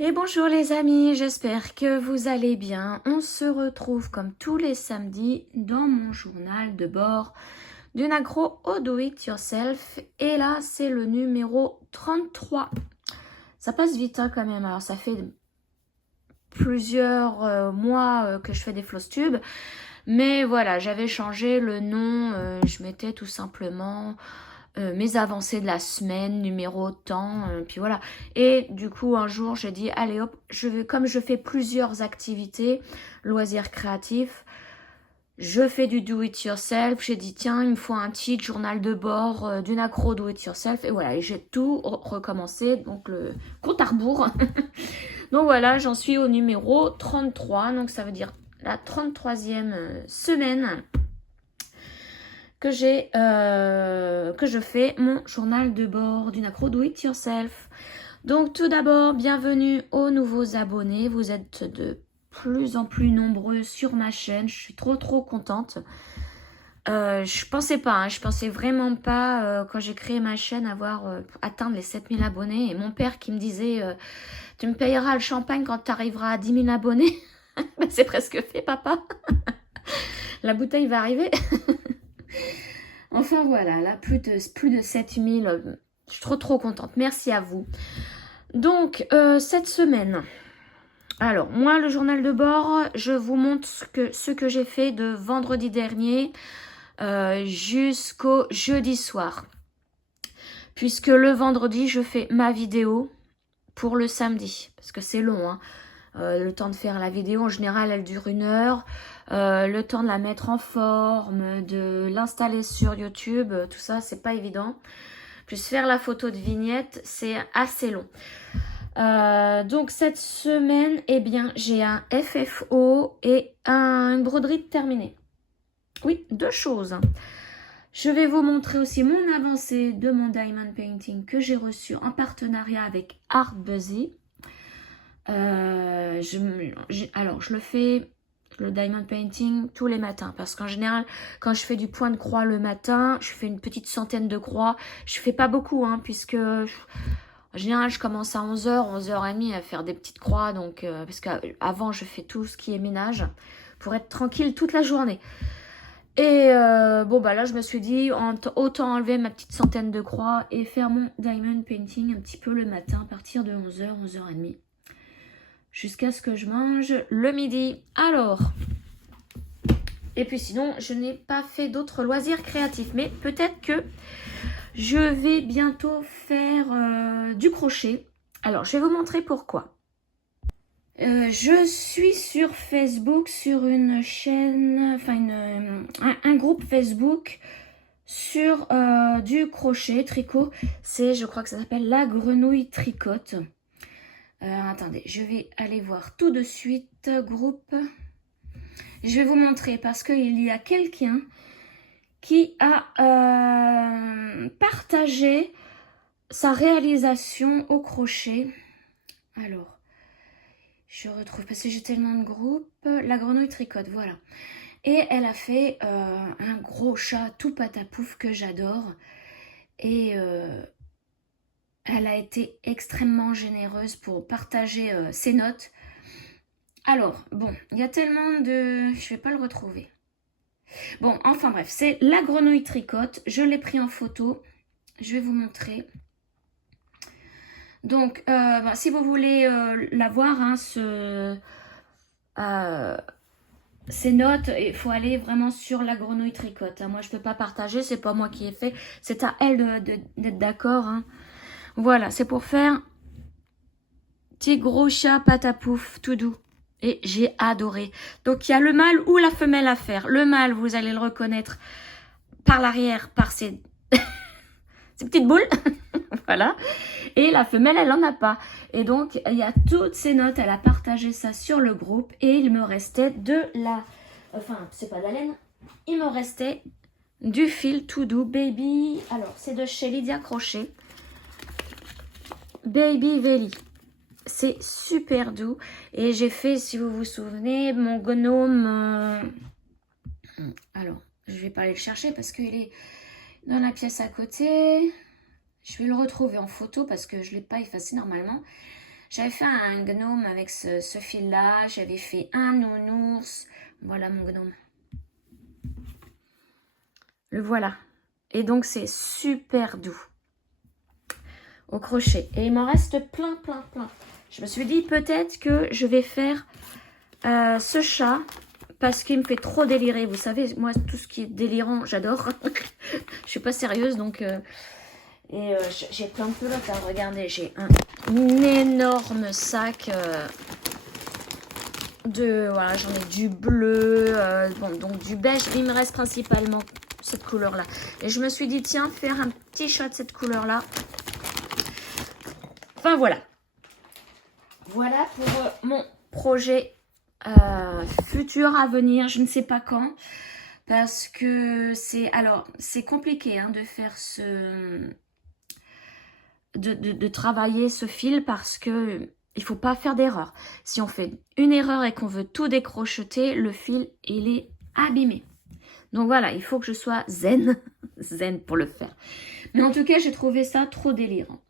Et bonjour les amis, j'espère que vous allez bien. On se retrouve comme tous les samedis dans mon journal de bord d'une accro au do it yourself. Et là, c'est le numéro 33. Ça passe vite quand même. Alors ça fait plusieurs mois que je fais des floss tubes. Mais voilà, j'avais changé le nom. Je mettais tout simplement mes avancées de la semaine, numéro temps, puis voilà. Et du coup, un jour, j'ai dit, allez hop, comme je fais plusieurs activités, loisirs créatifs, je fais du do-it-yourself, j'ai dit, tiens, il me faut un titre, journal de bord d'une accro do-it-yourself, et voilà, et j'ai tout recommencé, donc le compte à rebours. Donc voilà, j'en suis au numéro 33, donc ça veut dire la 33e semaine que je fais mon journal de bord d'une accro do it yourself. Donc tout d'abord, bienvenue aux nouveaux abonnés. Vous êtes de plus en plus nombreux sur ma chaîne. Je suis trop contente. Je pensais vraiment pas quand j'ai créé ma chaîne avoir atteindre les 7000 abonnés. Et mon père qui me disait tu me payeras le champagne quand tu arriveras à 10 000 abonnés. Ben, c'est presque fait, papa. La bouteille va arriver. Enfin voilà, là plus de 7000, je suis trop contente, merci à vous. Donc cette semaine, alors moi le journal de bord, je vous montre ce que j'ai fait de vendredi dernier jusqu'au jeudi soir. Puisque le vendredi je fais ma vidéo pour le samedi, parce que c'est long hein. Le temps de faire la vidéo, en général, elle dure 1 heure. Le temps de la mettre en forme, de l'installer sur YouTube, tout ça, c'est pas évident. Plus faire la photo de vignette, c'est assez long. Donc cette semaine, eh bien, j'ai un FFO et une broderie terminée. Oui, 2 choses. Je vais vous montrer aussi mon avancée de mon diamond painting que j'ai reçu en partenariat avec Art Buzzy. Alors, je le fais, le diamond painting, tous les matins. Parce qu'en général, quand je fais du point de croix le matin, je fais une petite centaine de croix. Je fais pas beaucoup, hein, puisque en général, je commence à 11h, 11h30 à faire des petites croix. Donc, parce qu'avant, je fais tout ce qui est ménage pour être tranquille toute la journée. Et bon, bah là, je me suis dit, autant enlever ma petite centaine de croix et faire mon diamond painting un petit peu le matin à partir de 11h, 11h30. Jusqu'à ce que je mange le midi. Alors, et puis sinon, je n'ai pas fait d'autres loisirs créatifs. Mais peut-être que je vais bientôt faire du crochet. Alors, je vais vous montrer pourquoi. Je suis sur Facebook, sur une chaîne, enfin un groupe Facebook sur du crochet, tricot. Je crois que ça s'appelle La Grenouille Tricote. Attendez, je vais aller voir tout de suite, groupe. Je vais vous montrer parce qu'il y a quelqu'un qui a partagé sa réalisation au crochet. Alors, je retrouve, parce que j'ai tellement de groupes, La Grenouille Tricote, voilà. Et elle a fait un gros chat tout patapouf que j'adore. Et elle a été extrêmement généreuse pour partager ses notes. Alors, bon, il y a tellement de... Je vais pas le retrouver. Bon, enfin bref, c'est La Grenouille Tricote. Je l'ai pris en photo. Je vais vous montrer. Donc, si vous voulez la voir, hein, ces notes, il faut aller vraiment sur La Grenouille Tricote. Hein. Moi, je peux pas partager, c'est pas moi qui ai fait. C'est à elle d'être d'accord. Hein. Voilà, c'est pour faire petit gros chat patapouf, tout doux. Et j'ai adoré. Donc, il y a le mâle ou la femelle à faire. Le mâle, vous allez le reconnaître par l'arrière, par ces petites boules. Voilà. Et la femelle, elle en a pas. Et donc, il y a toutes ces notes. Elle a partagé ça sur le groupe. Et il me restait de la... Enfin, c'est pas de la laine. Il me restait du fil tout doux. Baby... Alors, c'est de chez Lydia Crochet. Baby Veli. C'est super doux. Et j'ai fait, si vous vous souvenez, mon gnome... Alors, je vais pas aller le chercher parce qu'il est dans la pièce à côté. Je vais le retrouver en photo parce que je ne l'ai pas effacé normalement. J'avais fait un gnome avec ce fil-là. J'avais fait un nounours. Voilà mon gnome. Le voilà. Et donc, c'est super doux au crochet. Et il m'en reste plein, plein, plein. Je me suis dit peut-être que je vais faire ce chat parce qu'il me fait trop délirer. Vous savez, moi, tout ce qui est délirant, j'adore. Je suis pas sérieuse, donc... j'ai plein de pelotes. Hein. Regardez, j'ai un énorme sac de... Voilà, j'en ai du bleu, bon, donc du beige. Il me reste principalement cette couleur-là. Et je me suis dit, tiens, faire un petit chat de cette couleur-là. Enfin, voilà. Voilà pour mon projet futur à venir. Je ne sais pas quand. Parce que c'est... Alors, c'est compliqué hein, de faire ce... De travailler ce fil parce que il faut pas faire d'erreur. Si on fait une erreur et qu'on veut tout décrocheter, le fil, il est abîmé. Donc voilà, il faut que je sois zen, zen pour le faire. Mais en tout cas, j'ai trouvé ça trop délirant.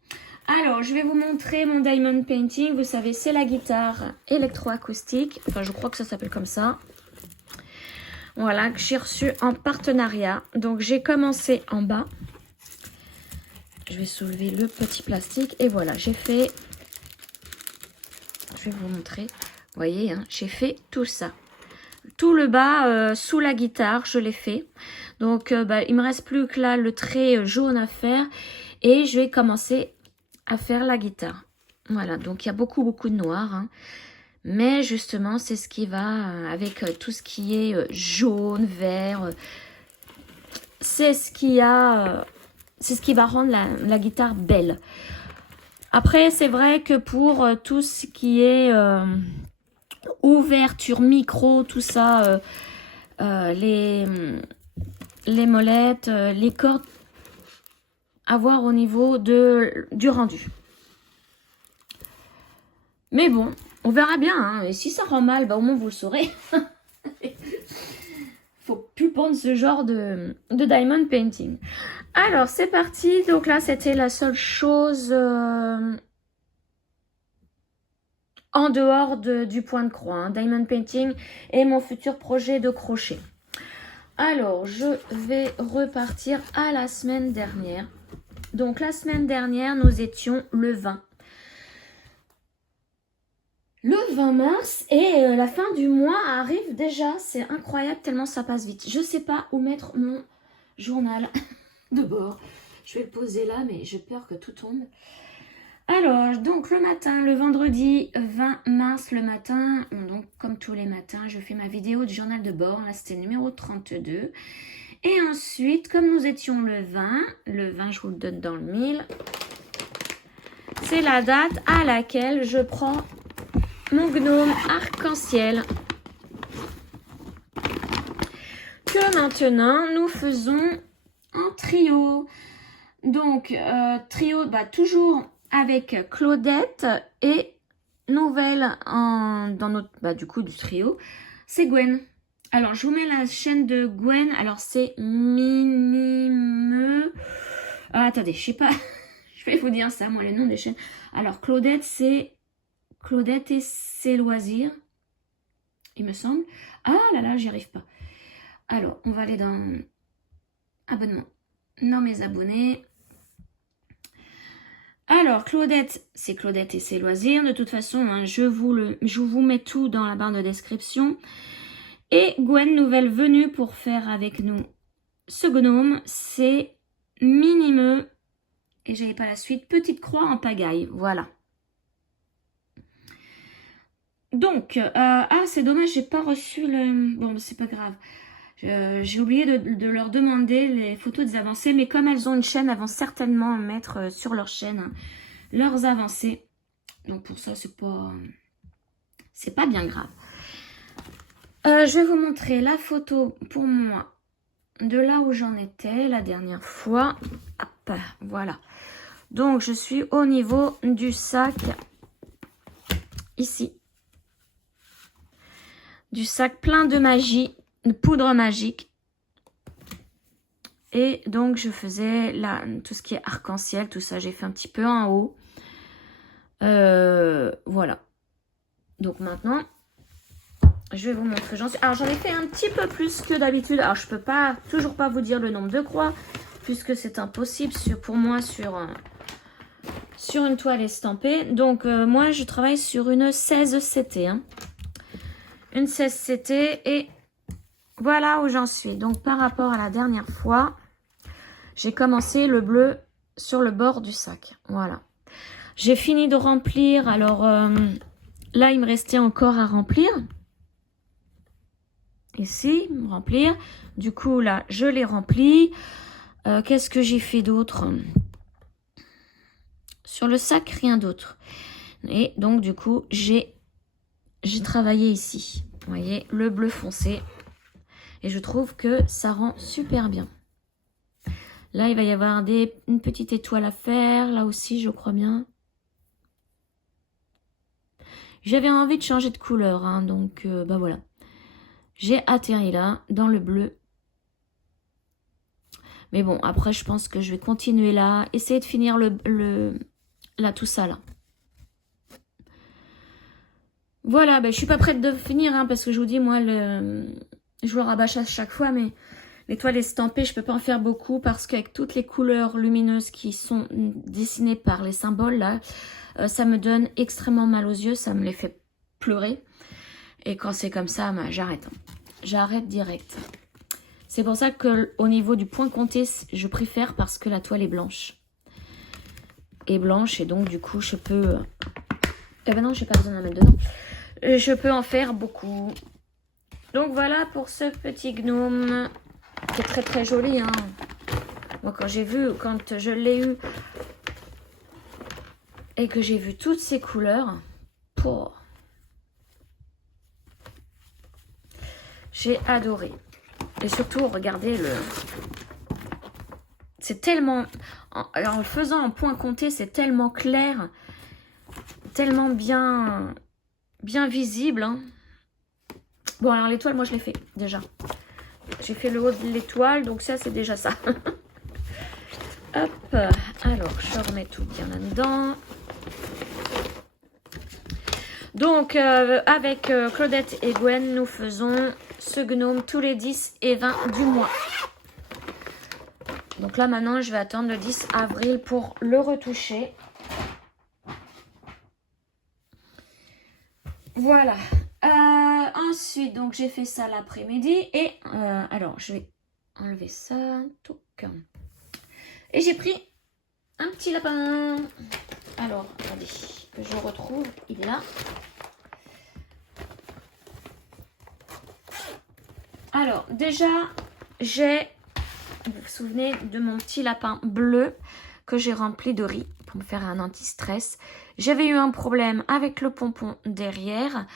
Alors, je vais vous montrer mon diamond painting. Vous savez, c'est la guitare électroacoustique. Enfin, je crois que ça s'appelle comme ça. Voilà, que j'ai reçu en partenariat. Donc, j'ai commencé en bas. Je vais soulever le petit plastique. Et voilà, j'ai fait... Je vais vous montrer. Vous voyez, hein, j'ai fait tout ça. Tout le bas sous la guitare, je l'ai fait. Donc, il me reste plus que là le trait jaune à faire. Et je vais commencer à faire la guitare. Voilà, donc il y a beaucoup, beaucoup de noir. Hein. Mais justement, c'est ce qui va avec tout ce qui est jaune, vert. C'est ce qui a... c'est ce qui va rendre la guitare belle. Après, c'est vrai que pour tout ce qui est ouverture, micro, tout ça, les molettes, les cordes, à voir au niveau du rendu. Mais bon, on verra bien. Hein. Et si ça rend mal, bah, au moins vous le saurez. Faut plus prendre ce genre de diamond painting. Alors, c'est parti. Donc là, c'était la seule chose en dehors du point de croix. Hein, diamond painting et mon futur projet de crochet. Alors, je vais repartir à la semaine dernière. Donc, la semaine dernière, nous étions le 20. Le 20 mars et la fin du mois arrive déjà. C'est incroyable tellement ça passe vite. Je ne sais pas où mettre mon journal de bord. Je vais le poser là, mais j'ai peur que tout tombe. Alors, donc le matin, le vendredi 20 mars, le matin, donc comme tous les matins, je fais ma vidéo du journal de bord. Là, c'était numéro 32. Et ensuite, comme nous étions le 20, je vous le donne dans le mille, c'est la date à laquelle je prends mon gnome arc-en-ciel. Que maintenant, nous faisons en trio. Donc, trio, toujours avec Claudette et nouvelle dans notre, du coup, du trio, c'est Gwen. Alors, je vous mets la chaîne de Gwen. Alors, c'est Minime. Attendez, je sais pas. Je vais vous dire ça, moi, les noms des chaînes. Alors, Claudette, c'est Claudette et ses loisirs, il me semble. Ah là là, j'y arrive pas. Alors, on va aller dans abonnement. Non, mes abonnés. Alors, Claudette, c'est Claudette et ses loisirs. De toute façon, hein, je vous mets tout dans la barre de description. Et Gwen, nouvelle venue pour faire avec nous ce gnome, c'est Minimeux. Et j'avais pas la suite. Petite croix en pagaille. Voilà. Donc, c'est dommage, j'ai pas reçu le... Bon, c'est pas grave. J'ai oublié de leur demander les photos des avancées, mais comme elles ont une chaîne, elles vont certainement mettre sur leur chaîne hein, leurs avancées. Donc pour ça, c'est pas bien grave. Je vais vous montrer la photo pour moi de là où j'en étais la dernière fois. Hop, voilà. Donc je suis au niveau du sac ici. Du sac plein de magie, de poudre magique. Et donc, je faisais là, tout ce qui est arc-en-ciel, tout ça, j'ai fait un petit peu en haut. Voilà. Donc maintenant, je vais vous montrer. Alors j'en ai fait un petit peu plus que d'habitude. Alors je peux toujours pas vous dire le nombre de croix, puisque c'est impossible pour moi sur une toile estampée. Donc moi je travaille sur une 16 CT. Hein. Une 16 CT et voilà où j'en suis. Donc par rapport à la dernière fois, j'ai commencé le bleu sur le bord du sac. Voilà. J'ai fini de remplir. Alors là il me restait encore à remplir. Ici, remplir. Du coup, là, je l'ai rempli. Qu'est-ce que j'ai fait d'autre? Sur le sac, rien d'autre. Et donc, du coup, j'ai travaillé ici. Vous voyez, le bleu foncé. Et je trouve que ça rend super bien. Là, il va y avoir une petite étoile à faire. Là aussi, je crois bien. J'avais envie de changer de couleur. Hein, donc, bah voilà. J'ai atterri là, dans le bleu. Mais bon, après, je pense que je vais continuer là. Essayer de finir là, tout ça, là. Voilà, ben, je suis pas prête de finir, hein, parce que je vous dis, moi, je le rabâche à chaque fois, mais l'étoile estampée, je peux pas en faire beaucoup, parce qu'avec toutes les couleurs lumineuses qui sont dessinées par les symboles, là, ça me donne extrêmement mal aux yeux, ça me les fait pleurer. Et quand c'est comme ça, ben, j'arrête. Hein. J'arrête direct. C'est pour ça qu'au niveau du point compté, je préfère parce que la toile est blanche. Et blanche, et donc du coup, je peux... Eh ben non, j'ai pas besoin d'en mettre dedans. Je peux en faire beaucoup. Donc voilà pour ce petit gnome. Qui est très très joli. Hein. Moi, quand je l'ai eu, et que j'ai vu toutes ces couleurs, j'ai adoré. Et surtout, regardez c'est tellement... Alors, en le faisant en point compté, c'est tellement clair, tellement bien visible. Hein. Bon, alors l'étoile, moi, je l'ai fait déjà. J'ai fait le haut de l'étoile, donc ça, c'est déjà ça. Hop, alors, je remets tout bien là-dedans. Donc, avec Claudette et Gwen, nous faisons ce gnome tous les 10 et 20 du mois. Donc là, maintenant, je vais attendre le 10 avril pour le retoucher. Voilà. Ensuite, donc, j'ai fait ça l'après-midi. Et, alors, je vais enlever ça. Et j'ai pris un petit lapin. Alors, attendez, que je retrouve. Il est là. Alors, déjà, vous vous souvenez de mon petit lapin bleu que j'ai rempli de riz pour me faire un anti-stress. J'avais eu un problème avec le pompon derrière,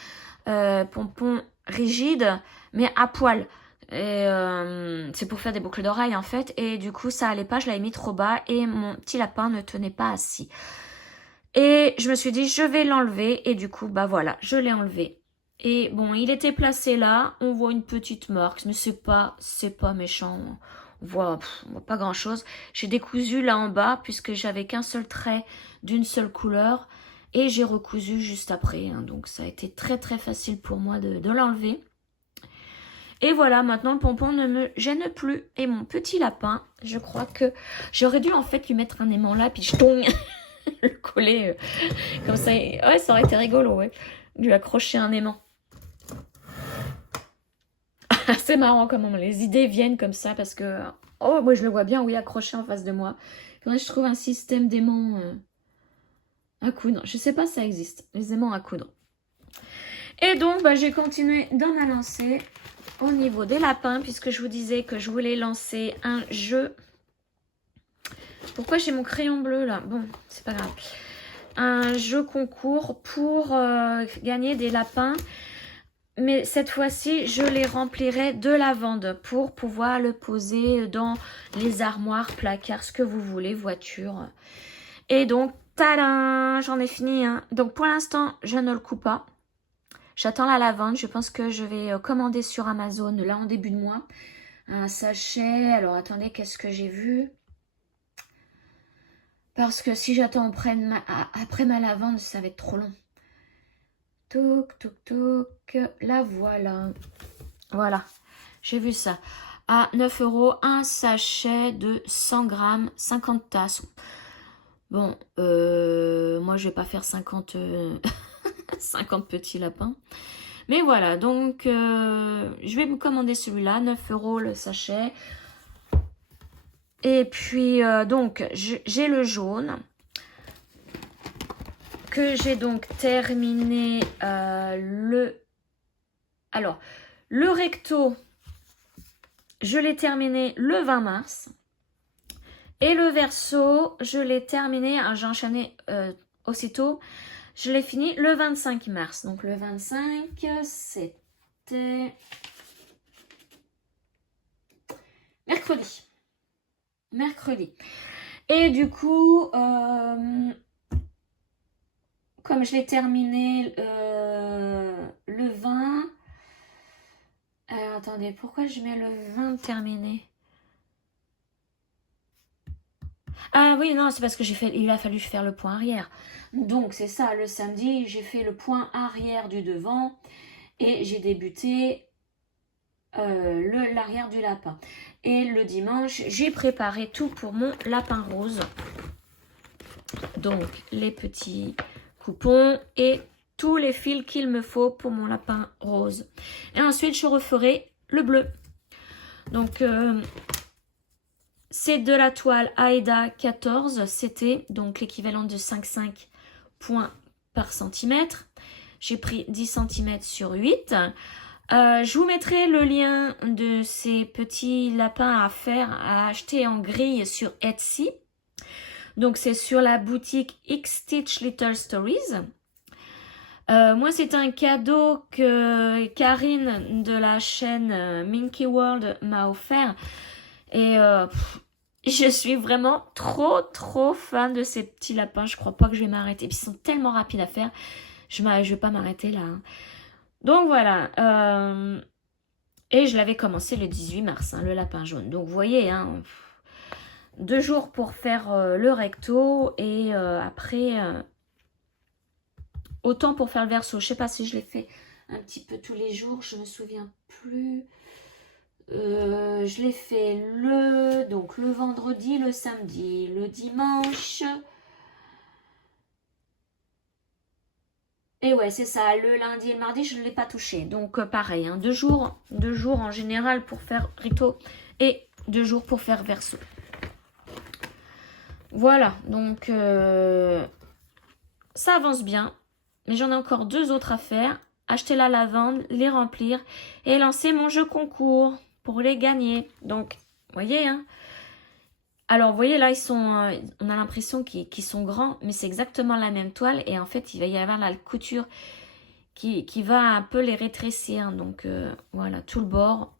pompon rigide, mais à poil. C'est pour faire des boucles d'oreilles en fait, et du coup ça allait pas, je l'avais mis trop bas et mon petit lapin ne tenait pas assis. Et je me suis dit je vais l'enlever, et du coup bah voilà, je l'ai enlevé. Et bon, il était placé là, on voit une petite marque, mais c'est pas méchant. On voit pas grand chose. J'ai décousu là en bas puisque j'avais qu'un seul trait d'une seule couleur, et j'ai recousu juste après. Hein, donc ça a été très très facile pour moi de l'enlever. Et voilà, maintenant le pompon ne me gêne plus. Et mon petit lapin, je crois que j'aurais dû en fait lui mettre un aimant là, puis je tombe le coller comme ça. Ouais, ça aurait été rigolo, ouais. Lui accrocher un aimant. C'est marrant comment les idées viennent comme ça, parce que... Oh, moi je le vois bien, oui, accroché en face de moi. Faudrait que je trouve un système d'aimants à coudre. Je sais pas si ça existe, les aimants à coudre. Et donc, bah, j'ai continué dans ma lancée au niveau des lapins, puisque je vous disais que je voulais lancer un jeu. Pourquoi j'ai mon crayon bleu là? Bon, c'est pas grave. Un jeu concours pour gagner des lapins. Mais cette fois-ci, je les remplirai de lavande pour pouvoir le poser dans les armoires, placards, ce que vous voulez, voiture. Et donc, tadam, j'en ai fini. Hein. Donc, pour l'instant, je ne le coupe pas. J'attends la lavande. Je pense que je vais commander sur Amazon, là, en début de mois. Un sachet. Alors, attendez, qu'est-ce que j'ai vu? Parce que si j'attends après ma lavande, ça va être trop long. Toc, toc, toc. La voilà. Voilà. J'ai vu ça. À 9 €, un sachet de 100 grammes, 50 tasses. Bon, moi je vais pas faire 50, 50 petits lapins. Mais voilà, donc je vais me commander celui-là, 9 € le sachet. Et puis donc j'ai le jaune que j'ai donc terminé Alors, le recto, je l'ai terminé le 20 mars. Et le verso, je l'ai terminé, j'ai enchaîné aussitôt. Je l'ai fini le 25 mars. Donc le 25, c'était mercredi. Mercredi. Et du coup, comme je l'ai terminé le 20... Alors attendez, pourquoi je mets le 20 terminé? Ah oui, non, c'est parce que il a fallu faire le point arrière. Donc c'est ça, le samedi, j'ai fait le point arrière du devant et j'ai débuté l'arrière du lapin. Et le dimanche, j'ai préparé tout pour mon lapin rose. Donc les petits coupons et tous les fils qu'il me faut pour mon lapin rose. Et ensuite, je referai le bleu. Donc c'est de la toile Aida 14, c'était donc l'équivalent de 5,5 points par centimètre. J'ai pris 10 cm sur 8. Je vous mettrai le lien de ces petits lapins à acheter en grille sur Etsy. Donc c'est sur la boutique X-Stitch Little Stories. Moi c'est un cadeau que Karine de la chaîne Minky World m'a offert. Et je suis vraiment trop fan de ces petits lapins. Je crois pas que je vais m'arrêter. Ils sont tellement rapides à faire. Je vais pas m'arrêter là. Hein. Donc voilà. Et je l'avais commencé le 18 mars, hein, le lapin jaune. Donc vous voyez, hein, 2 jours pour faire le recto. Et après, autant pour faire le verso. Je sais pas si je l'ai fait un petit peu tous les jours. Je me souviens plus. Je l'ai fait donc le vendredi, le samedi, le dimanche. Et ouais, c'est ça, le lundi et le mardi, je ne l'ai pas touché. Donc pareil, hein, 2 jours en général pour faire recto et 2 jours pour faire verso. Voilà, donc ça avance bien. Mais j'en ai encore 2 autres à faire. Acheter la lavande, les remplir et lancer mon jeu concours pour les gagner. Donc, vous voyez, hein. Alors, vous voyez, là, on a l'impression qu'ils sont grands, mais c'est exactement la même toile. Et en fait, il va y avoir la couture qui va un peu les rétrécir. Donc, voilà, tout le bord.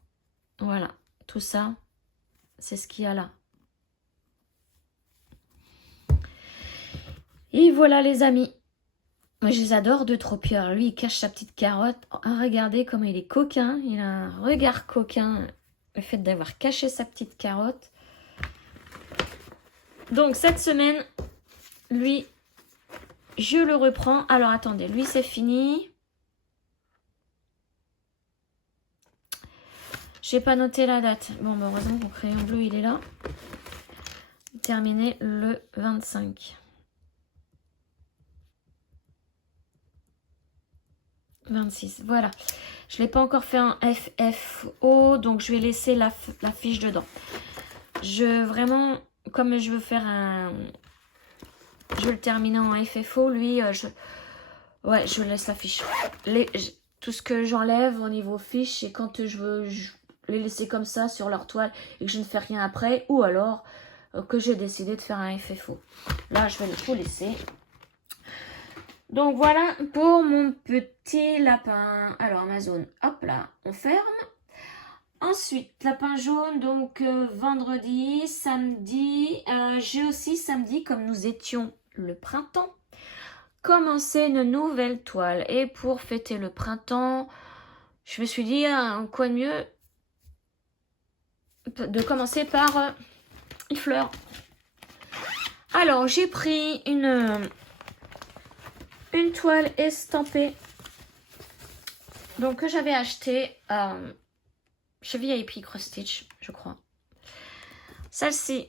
Voilà, tout ça, c'est ce qu'il y a là. Et voilà, les amis. Moi, je les adore de trop peur. Lui, il cache sa petite carotte. Oh, regardez comment il est coquin. Il a un regard coquin. Le fait d'avoir caché sa petite carotte. Donc, cette semaine, lui, je le reprends. Alors, attendez. Lui, c'est fini. J'ai pas noté la date. Bon, bah, heureusement, mon crayon bleu, il est là. Terminé le 25. 26, voilà. Je ne l'ai pas encore fait en FFO, donc je vais laisser la fiche dedans. Vraiment, comme je veux faire je veux le terminer en FFO, lui, je laisse la fiche. Tout ce que j'enlève au niveau fiche, et quand je veux les laisser comme ça sur leur toile et que je ne fais rien après, ou alors que j'ai décidé de faire un FFO. Là, je vais le tout laisser. Donc voilà pour mon petit lapin. Alors Amazon, hop là, on ferme. Ensuite, lapin jaune, donc vendredi, samedi. J'ai aussi samedi, comme nous étions le printemps, commencé une nouvelle toile. Et pour fêter le printemps, je me suis dit, quoi de mieux de commencer par une fleur. Alors, j'ai pris une toile estampée. Donc, que j'avais acheté chez VIP Cross Stitch, je crois. Celle-ci.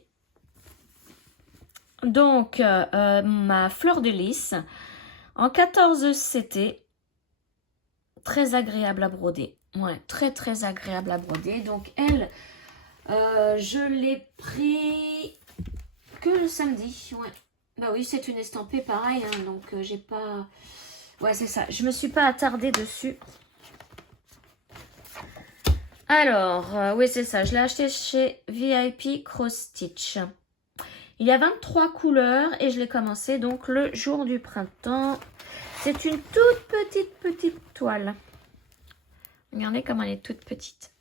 Donc, ma fleur de lys en 14 CT. Très agréable à broder. Ouais, très très agréable à broder. Donc, elle, je l'ai pris que le samedi. Ouais. Bah oui, c'est une estampée pareil. Hein, donc, j'ai pas... Ouais, c'est ça. Je me suis pas attardée dessus. Alors, oui, c'est ça. Je l'ai acheté chez VIP Cross Stitch. Il y a 23 couleurs et je l'ai commencé donc le jour du printemps. C'est une toute petite toile. Regardez comme elle est toute petite.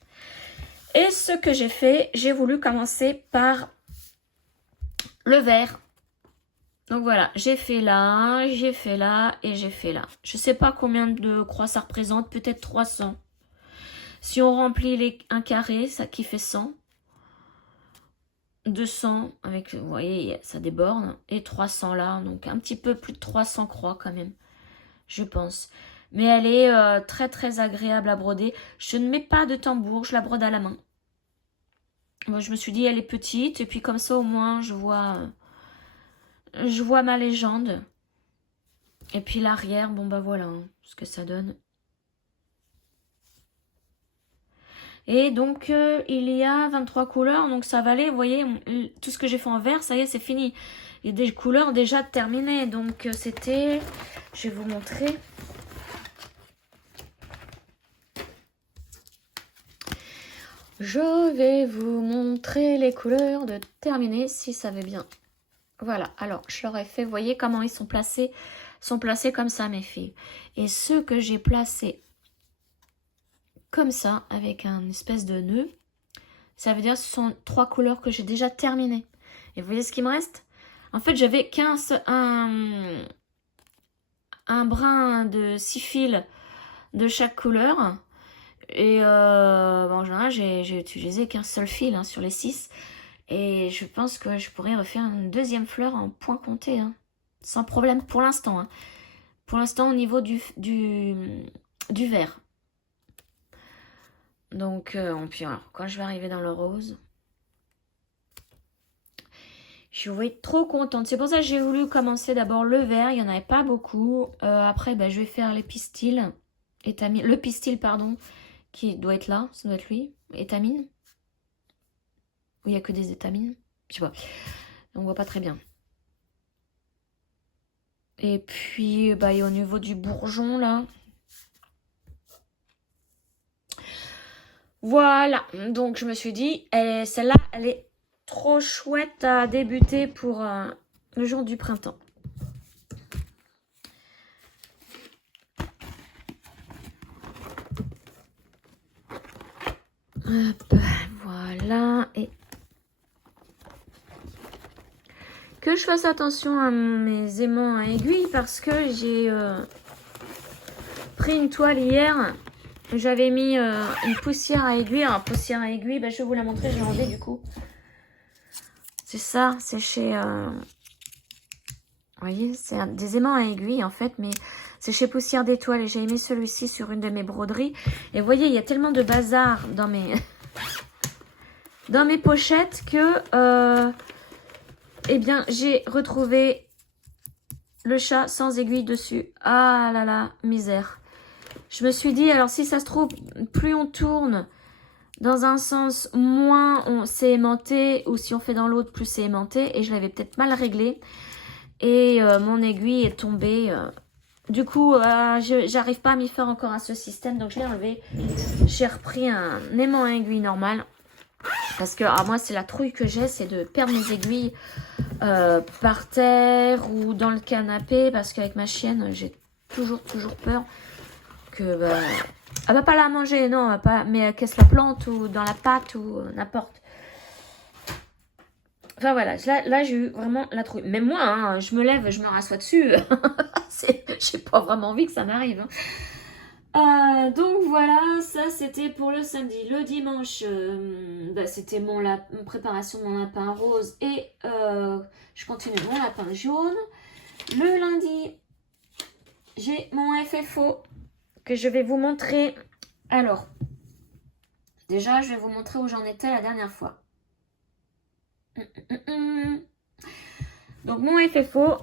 Et ce que j'ai fait, j'ai voulu commencer par le vert. Donc voilà, j'ai fait là et j'ai fait là. Je sais pas combien de croix ça représente, peut-être 300. Si on remplit un carré, ça qui fait 100. 200 avec, vous voyez, ça déborde. Et 300 là, donc un petit peu plus de 300 croix quand même, je pense. Mais elle est très très agréable à broder. Je ne mets pas de tambour, je la brode à la main. Moi je me suis dit elle est petite et puis comme ça au moins je vois ma légende. Et puis l'arrière, bon bah voilà hein, ce que ça donne. Et donc il y a 23 couleurs, donc ça va aller, vous voyez, tout ce que j'ai fait en vert, ça y est c'est fini. Il y a des couleurs déjà terminées, donc c'était, je vais vous montrer. Je vais vous montrer les couleurs de terminé, si ça va bien. Voilà, alors je leur ai fait, vous voyez comment ils sont placés comme ça mes filles. Et ceux que j'ai placés comme ça, avec un espèce de nœud, ça veut dire que ce sont 3 couleurs que j'ai déjà terminées. Et vous voyez ce qui me reste? En fait, j'avais un brin de 6 fils de chaque couleur. Et bon, en général, j'ai utilisé qu'un seul fil hein, sur les 6. Et je pense que je pourrais refaire une deuxième fleur en point compté. Hein, sans problème pour l'instant. Hein. Pour l'instant, au niveau du vert. Donc, puis alors, quand je vais arriver dans le rose, je vais être trop contente. C'est pour ça que j'ai voulu commencer d'abord le vert. Il n'y en avait pas beaucoup. Après, je vais faire les pistils. Le pistil, pardon, qui doit être là. Ça doit être lui. Étamine. Ou il n'y a que des étamines. Je sais pas. On voit pas très bien. Et puis, et au niveau du bourgeon, là. Voilà. Donc, je me suis dit, celle-là, elle est trop chouette à débuter pour le jour du printemps. Hop, voilà. Et que je fasse attention à mes aimants à aiguille parce que j'ai pris une toile hier. J'avais mis une poussière à aiguille. Alors, poussière à aiguille, je vais vous la montrer. J'ai enlevé du coup. C'est ça, c'est chez... vous voyez, c'est des aimants à aiguille en fait, mais c'est chez Poussière d'étoiles. Et j'ai mis celui-ci sur une de mes broderies. Et vous voyez, il y a tellement de bazar dans mes... dans mes pochettes que... eh bien, j'ai retrouvé le chat sans aiguille dessus. Ah là là, misère. Je me suis dit, alors si ça se trouve, plus on tourne dans un sens, moins c'est aimanté. Ou si on fait dans l'autre, plus c'est aimanté. Et je l'avais peut-être mal réglé. Et mon aiguille est tombée. Du coup, j'arrive pas à m'y faire encore à ce système. Donc je l'ai enlevé. J'ai repris un aimant à aiguille normal. Parce que moi, c'est la trouille que j'ai, c'est de perdre mes aiguilles par terre ou dans le canapé. Parce qu'avec ma chienne, j'ai toujours peur que... elle va pas la manger, non, elle va pas, mais qu'elle se la plante ou dans la pâte ou n'importe. Enfin voilà, là j'ai eu vraiment la trouille. Mais moi, hein, je me lève, je me rassois dessus. J'ai pas vraiment envie que ça m'arrive. Hein. Donc voilà, ça c'était pour le samedi. Le dimanche, c'était mon préparation de mon lapin rose et je continue mon lapin jaune. Le lundi, j'ai mon FFO que je vais vous montrer. Alors, déjà, je vais vous montrer où j'en étais la dernière fois. Donc, mon FFO,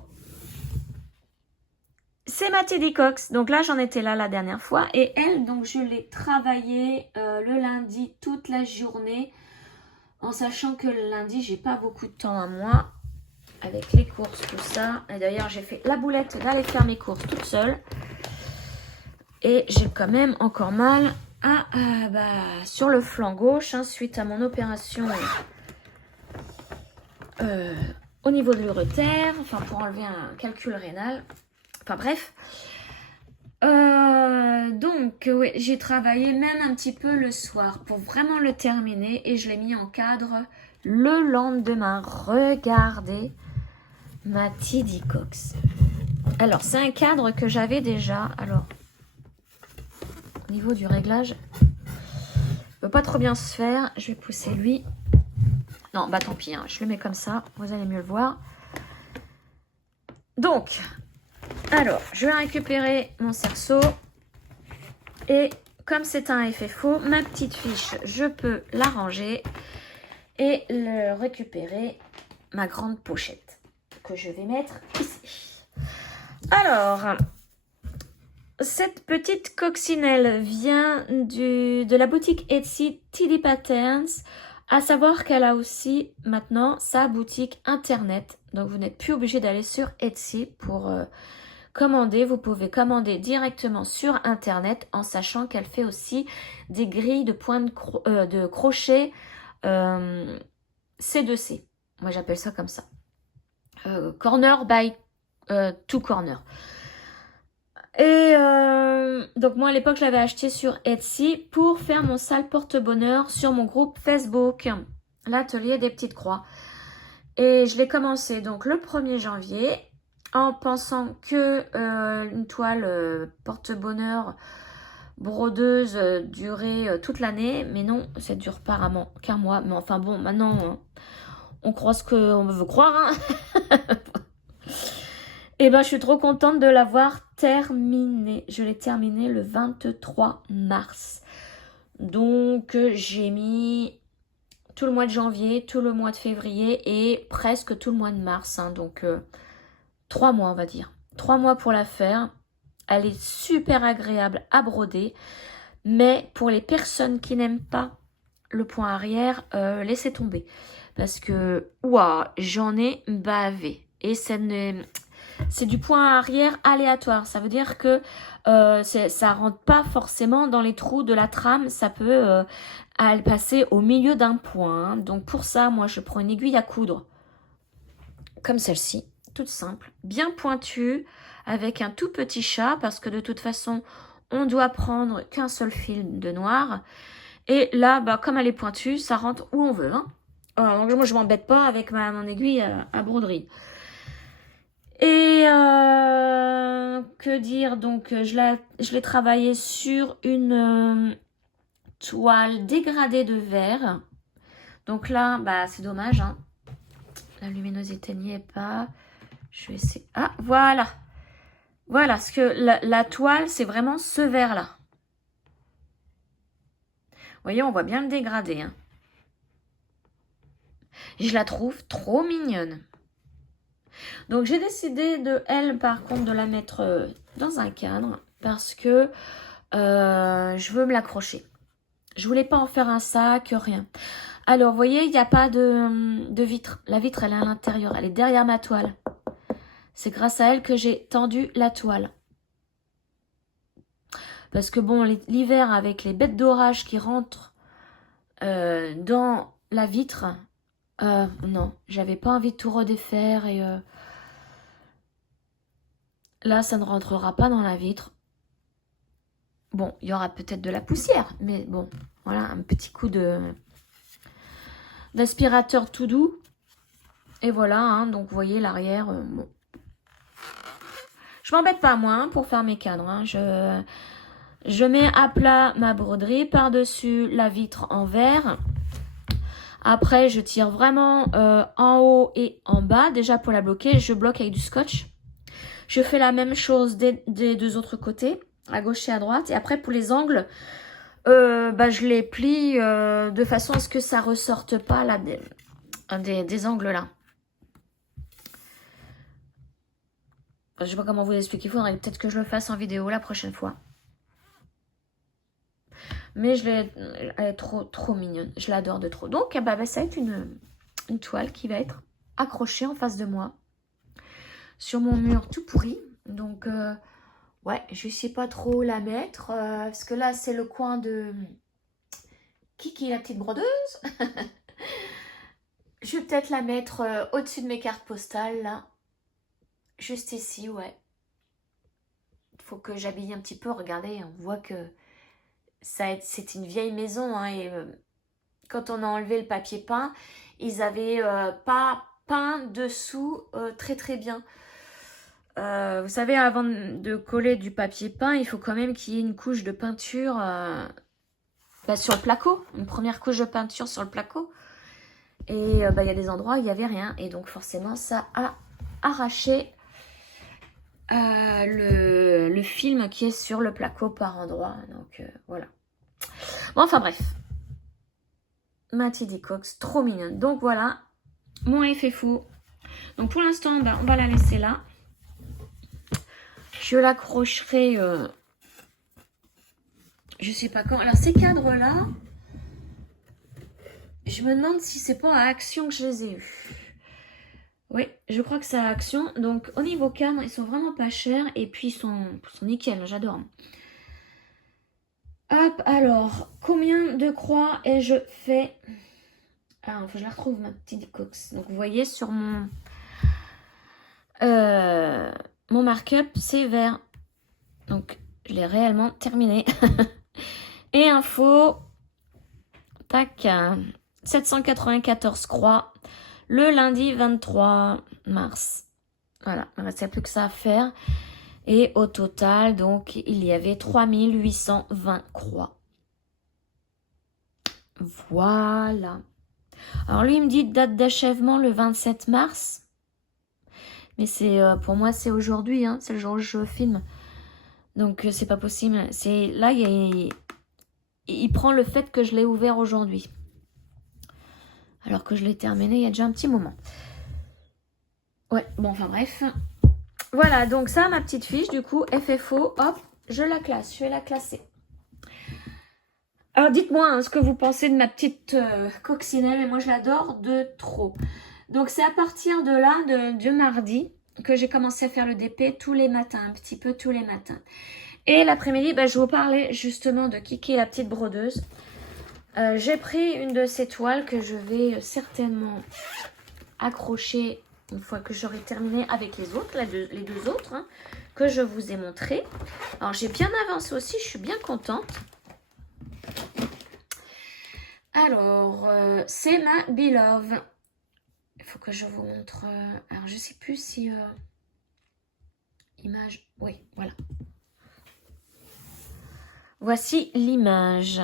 c'est ma Teddy Cox. Donc là, j'en étais là la dernière fois. Et elle, donc, je l'ai travaillée le lundi toute la journée. En sachant que le lundi, j'ai pas beaucoup de temps à moi. Avec les courses, tout ça. Et d'ailleurs, j'ai fait la boulette d'aller faire mes courses toute seule. Et j'ai quand même encore mal sur le flanc gauche, hein, suite à mon opération au niveau de l'urétère, enfin pour enlever un calcul rénal. Enfin bref. Donc, oui, j'ai travaillé même un petit peu le soir pour vraiment le terminer. Et je l'ai mis en cadre le lendemain. Regardez ma Teddy Cox. Alors, c'est un cadre que j'avais déjà. Alors, au niveau du réglage, il ne peut pas trop bien se faire. Je vais pousser lui. Non, bah tant pis, hein, je le mets comme ça. Vous allez mieux le voir. Donc, alors, je vais récupérer mon cerceau. Et comme c'est un FFO, ma petite fiche, je peux la ranger et récupérer ma grande pochette que je vais mettre ici. Alors, cette petite coccinelle vient de la boutique Etsy Teddy Patterns. À savoir qu'elle a aussi maintenant sa boutique internet. Donc vous n'êtes plus obligé d'aller sur Etsy pour commander. Vous pouvez commander directement sur internet en sachant qu'elle fait aussi des grilles de points de crochet C2C. Moi j'appelle ça comme ça. Corner by two corner. Et donc moi à l'époque je l'avais acheté sur Etsy pour faire mon sale porte-bonheur sur mon groupe Facebook, l'atelier des petites croix. Et je l'ai commencé donc le 1er janvier en pensant que une toile porte-bonheur brodeuse durait toute l'année. Mais non, ça dure apparemment qu'un mois. Mais enfin bon, maintenant on croit ce qu'on veut croire. Hein. Et ben, je suis trop contente de l'avoir terminé. Je l'ai terminé le 23 mars. Donc, j'ai mis tout le mois de janvier, tout le mois de février et presque tout le mois de mars. Hein. Donc, 3 mois, on va dire. 3 mois pour la faire. Elle est super agréable à broder. Mais pour les personnes qui n'aiment pas le point arrière, laissez tomber. Parce que, waouh, j'en ai bavé. Et ça ne... C'est du point arrière aléatoire. Ça veut dire que ça rentre pas forcément dans les trous de la trame. Ça peut passer au milieu d'un point. Hein. Donc pour ça, moi, je prends une aiguille à coudre. Comme celle-ci. Toute simple. Bien pointue. Avec un tout petit chat. Parce que de toute façon, on doit prendre qu'un seul fil de noir. Et là, bah, comme elle est pointue, ça rentre où on veut. Hein. Donc moi, je m'embête pas avec mon aiguille à broderie. Et que dire, donc je l'ai travaillé sur une toile dégradée de verre. Donc là, bah c'est dommage, hein. La luminosité n'y est pas. Je vais essayer. Ah, voilà. Voilà, parce que la toile, c'est vraiment ce verre-là. Vous voyez, on voit bien le dégradé. Hein. Je la trouve trop mignonne. Donc j'ai décidé par contre, de la mettre dans un cadre parce que je veux me l'accrocher. Je voulais pas en faire un sac, rien. Alors, vous voyez, il n'y a pas de vitre. La vitre, elle est à l'intérieur. Elle est derrière ma toile. C'est grâce à elle que j'ai tendu la toile. Parce que bon, l'hiver, avec les bêtes d'orage qui rentrent dans la vitre, non, j'avais pas envie de tout redéfaire et... Là, ça ne rentrera pas dans la vitre. Bon, il y aura peut-être de la poussière, mais bon, voilà, un petit coup d'aspirateur tout doux. Et voilà, hein, donc vous voyez l'arrière. Bon. Je m'embête pas, moi, hein, pour faire mes cadres. Hein, Je mets à plat ma broderie par-dessus la vitre en verre. Après, je tire vraiment en haut et en bas. Déjà, pour la bloquer, je bloque avec du scotch. Je fais la même chose des deux autres côtés, à gauche et à droite. Et après, pour les angles, je les plie de façon à ce que ça ressorte pas là, des angles là. Je sais pas comment vous expliquer, il faudrait peut-être que je le fasse en vidéo la prochaine fois. Mais elle est trop mignonne, je l'adore de trop. Donc ça va être une toile qui va être accrochée en face de moi, sur mon mur tout pourri. Donc ouais, je sais pas trop où la mettre, parce que là c'est le coin de Kiki la petite brodeuse. Je vais peut-être la mettre au-dessus de mes cartes postales là. Juste ici, ouais. Il faut que j'habille un petit peu. Regardez, on voit que c'est une vieille maison. Hein, et quand on a enlevé le papier peint, ils avaient pas peint dessous très bien. Vous savez, avant de coller du papier peint, il faut quand même qu'il y ait une couche de peinture sur le placo. Une première couche de peinture sur le placo. Et il y a des endroits où il n'y avait rien. Et donc forcément, ça a arraché le film qui est sur le placo par endroit. Donc voilà. Bon, enfin bref. Ma Tiddy Cox, trop mignonne. Donc voilà, mon effet fou. Donc pour l'instant, on va la laisser là. Je l'accrocherai, je sais pas quand. Alors ces cadres-là, je me demande si c'est pas à Action que je les ai eus. Oui, je crois que c'est à Action. Donc au niveau cadre, ils sont vraiment pas chers. Et puis ils sont nickel, j'adore. Hop, alors, combien de croix ai-je fait? Ah, il faut que je la retrouve, ma petite cox. Donc vous voyez sur mon markup, c'est vert. Donc je l'ai réellement terminé. Et info, tac, 794 croix le lundi 23 mars. Voilà, il ne restait plus que ça à faire. Et au total, donc, il y avait 3820 croix. Voilà. Alors lui, il me dit date d'achèvement le 27 mars. Mais c'est pour moi, c'est aujourd'hui, hein, c'est le jour où je filme. Donc, c'est pas possible. C'est là, il prend le fait que je l'ai ouvert aujourd'hui. Alors que je l'ai terminé il y a déjà un petit moment. Ouais, bon, enfin bref. Voilà, donc ça, ma petite fiche, du coup, FFO, hop, je la classe, je vais la classer. Alors, dites-moi hein, ce que vous pensez de ma petite coccinelle, mais moi, je l'adore de trop. Donc, c'est à partir de là, de mardi, que j'ai commencé à faire le DP tous les matins, un petit peu tous les matins. Et l'après-midi, je vous parlais justement de Kiki, la petite brodeuse. J'ai pris une de ces toiles que je vais certainement accrocher une fois que j'aurai terminé avec les autres, les deux autres, hein, que je vous ai montré. Alors, j'ai bien avancé aussi, je suis bien contente. Alors, c'est ma Beloved. Il faut que je vous montre... alors, je sais plus si... image... Oui, voilà. Voici l'image.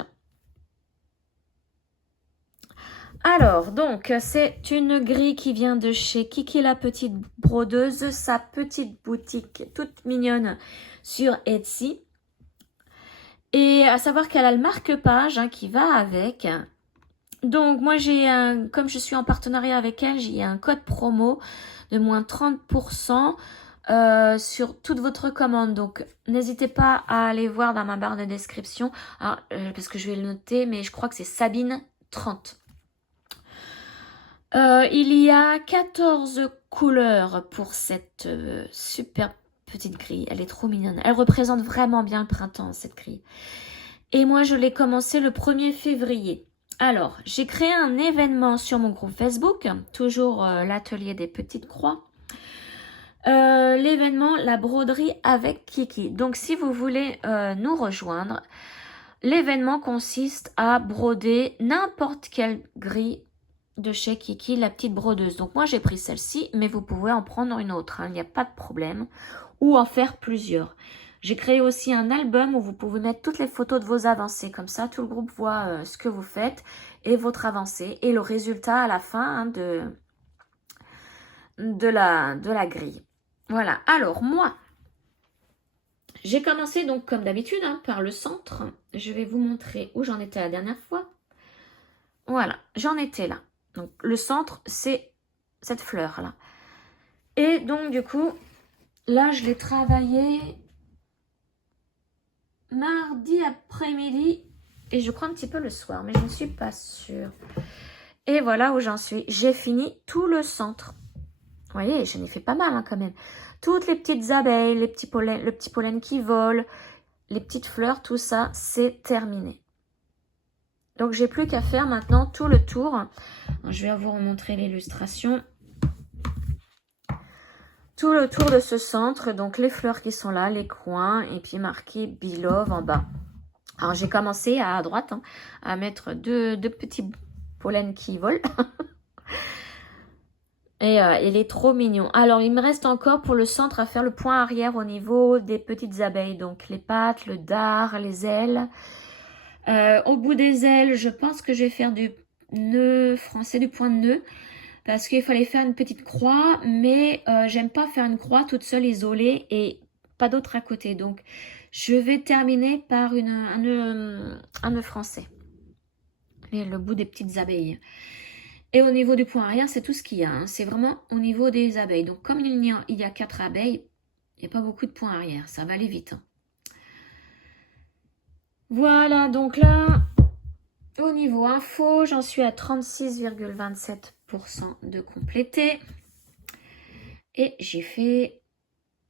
Alors, donc, c'est une grille qui vient de chez Kiki la petite brodeuse, sa petite boutique toute mignonne sur Etsy. Et à savoir qu'elle a le marque-page hein, qui va avec. Donc, moi, comme je suis en partenariat avec elle, j'ai un code promo de moins 30% sur toute votre commande. Donc, n'hésitez pas à aller voir dans ma barre de description. Alors, parce que je vais le noter, mais je crois que c'est Sabine 30. Il y a 14 couleurs pour cette super petite grille. Elle est trop mignonne. Elle représente vraiment bien le printemps, cette grille. Et moi, je l'ai commencé le 1er février. Alors, j'ai créé un événement sur mon groupe Facebook, toujours l'atelier des petites croix. L'événement La broderie avec Kiki. Donc, si vous voulez nous rejoindre, l'événement consiste à broder n'importe quelle grille de chez Kiki, la petite brodeuse. Donc moi j'ai pris celle-ci, mais vous pouvez en prendre une autre, hein, il n'y a pas de problème. Ou en faire plusieurs. J'ai créé aussi un album où vous pouvez mettre toutes les photos de vos avancées. Comme ça, tout le groupe voit ce que vous faites et votre avancée et le résultat à la fin hein, de la grille. Voilà. Alors, moi, j'ai commencé donc comme d'habitude hein, par le centre. Je vais vous montrer où j'en étais la dernière fois. Voilà, j'en étais là. Donc, le centre, c'est cette fleur-là. Et donc, du coup, là, je l'ai travaillé mardi après-midi et je crois un petit peu le soir, mais je ne suis pas sûre. Et voilà où j'en suis. J'ai fini tout le centre. Vous voyez, j'en ai fait pas mal hein, quand même. Toutes les petites abeilles, les petits pollens, le petit pollen qui vole, les petites fleurs, tout ça, c'est terminé. Donc, j'ai plus qu'à faire maintenant tout le tour. Je vais vous remontrer l'illustration. Tout le tour de ce centre, donc les fleurs qui sont là, les coins, et puis marqué Beloved en bas. Alors, j'ai commencé à droite hein, à mettre deux petits pollens qui volent. Et il est trop mignon. Alors, il me reste encore pour le centre à faire le point arrière au niveau des petites abeilles. Donc, les pattes, le dard, les ailes. Au bout des ailes, je pense que je vais faire du nœud français, du point de nœud. Parce qu'il fallait faire une petite croix. Mais j'aime pas faire une croix toute seule, isolée. Et pas d'autre à côté. Donc, je vais terminer par un nœud français. Et le bout des petites abeilles. Et au niveau du point arrière, c'est tout ce qu'il y a. Hein. C'est vraiment au niveau des abeilles. Donc, comme il y a 4 abeilles, il n'y a pas beaucoup de points arrière. Ça va aller vite. Hein. Voilà, donc là, au niveau info, j'en suis à 36,27% de complété. Et j'ai fait,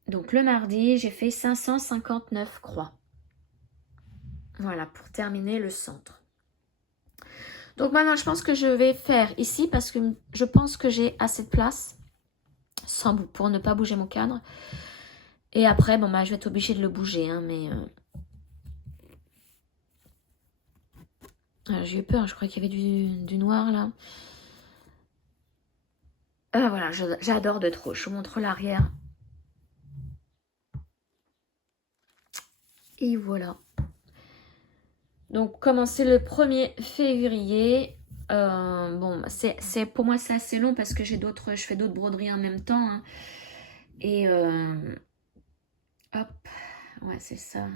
donc le mardi, j'ai fait 559 croix. Voilà, pour terminer le centre. Donc maintenant, je pense que je vais faire ici parce que je pense que j'ai assez de place pour ne pas bouger mon cadre. Et après, bon, bah, je vais être obligée de le bouger. Hein, mais j'ai eu peur, je crois qu'il y avait du noir là. Voilà, j'adore de trop. Je vous montre l'arrière. Et voilà. Donc, commencer le 1er février. Bon, pour moi, c'est assez long parce que je fais d'autres broderies en même temps. Hein. Et hop, ouais, c'est ça.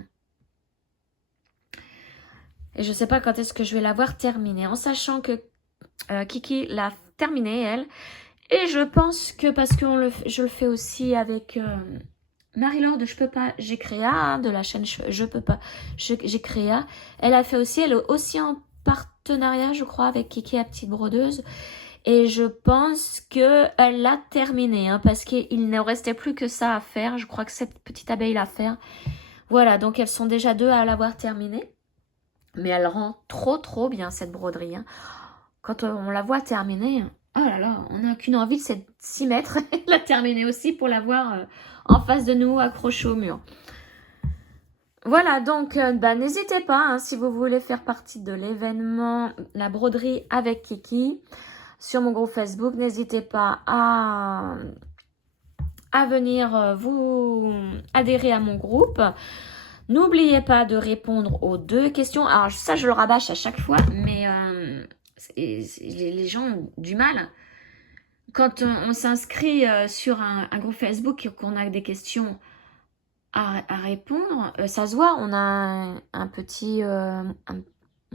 Et je sais pas quand est-ce que je vais l'avoir terminée. En sachant que Kiki l'a terminée, elle. Et je pense que parce que je le fais aussi avec Marie-Laure de Je peux pas, j'ai créé de la chaîne Je peux pas, j'ai créé. Elle a fait aussi, elle est aussi en partenariat, je crois, avec Kiki, la petite brodeuse. Et je pense qu'elle l'a terminé, hein, parce qu'il ne restait plus que ça à faire. Je crois que cette petite abeille à faire. Voilà, donc elles sont déjà 2 à l'avoir terminée. Mais elle rend trop bien cette broderie. Hein. Quand on la voit terminée, oh là là, on n'a qu'une envie, c'est de s'y mettre et la terminer aussi pour l'avoir en face de nous, accrochée au mur. Voilà, donc n'hésitez pas, hein, si vous voulez faire partie de l'événement La broderie avec Kiki, sur mon groupe Facebook, n'hésitez pas à venir vous adhérer à mon groupe. N'oubliez pas de répondre aux 2 questions. Alors ça, je le rabâche à chaque fois, mais les gens ont du mal. Quand on s'inscrit sur un groupe Facebook et qu'on a des questions à répondre, ça se voit, on a une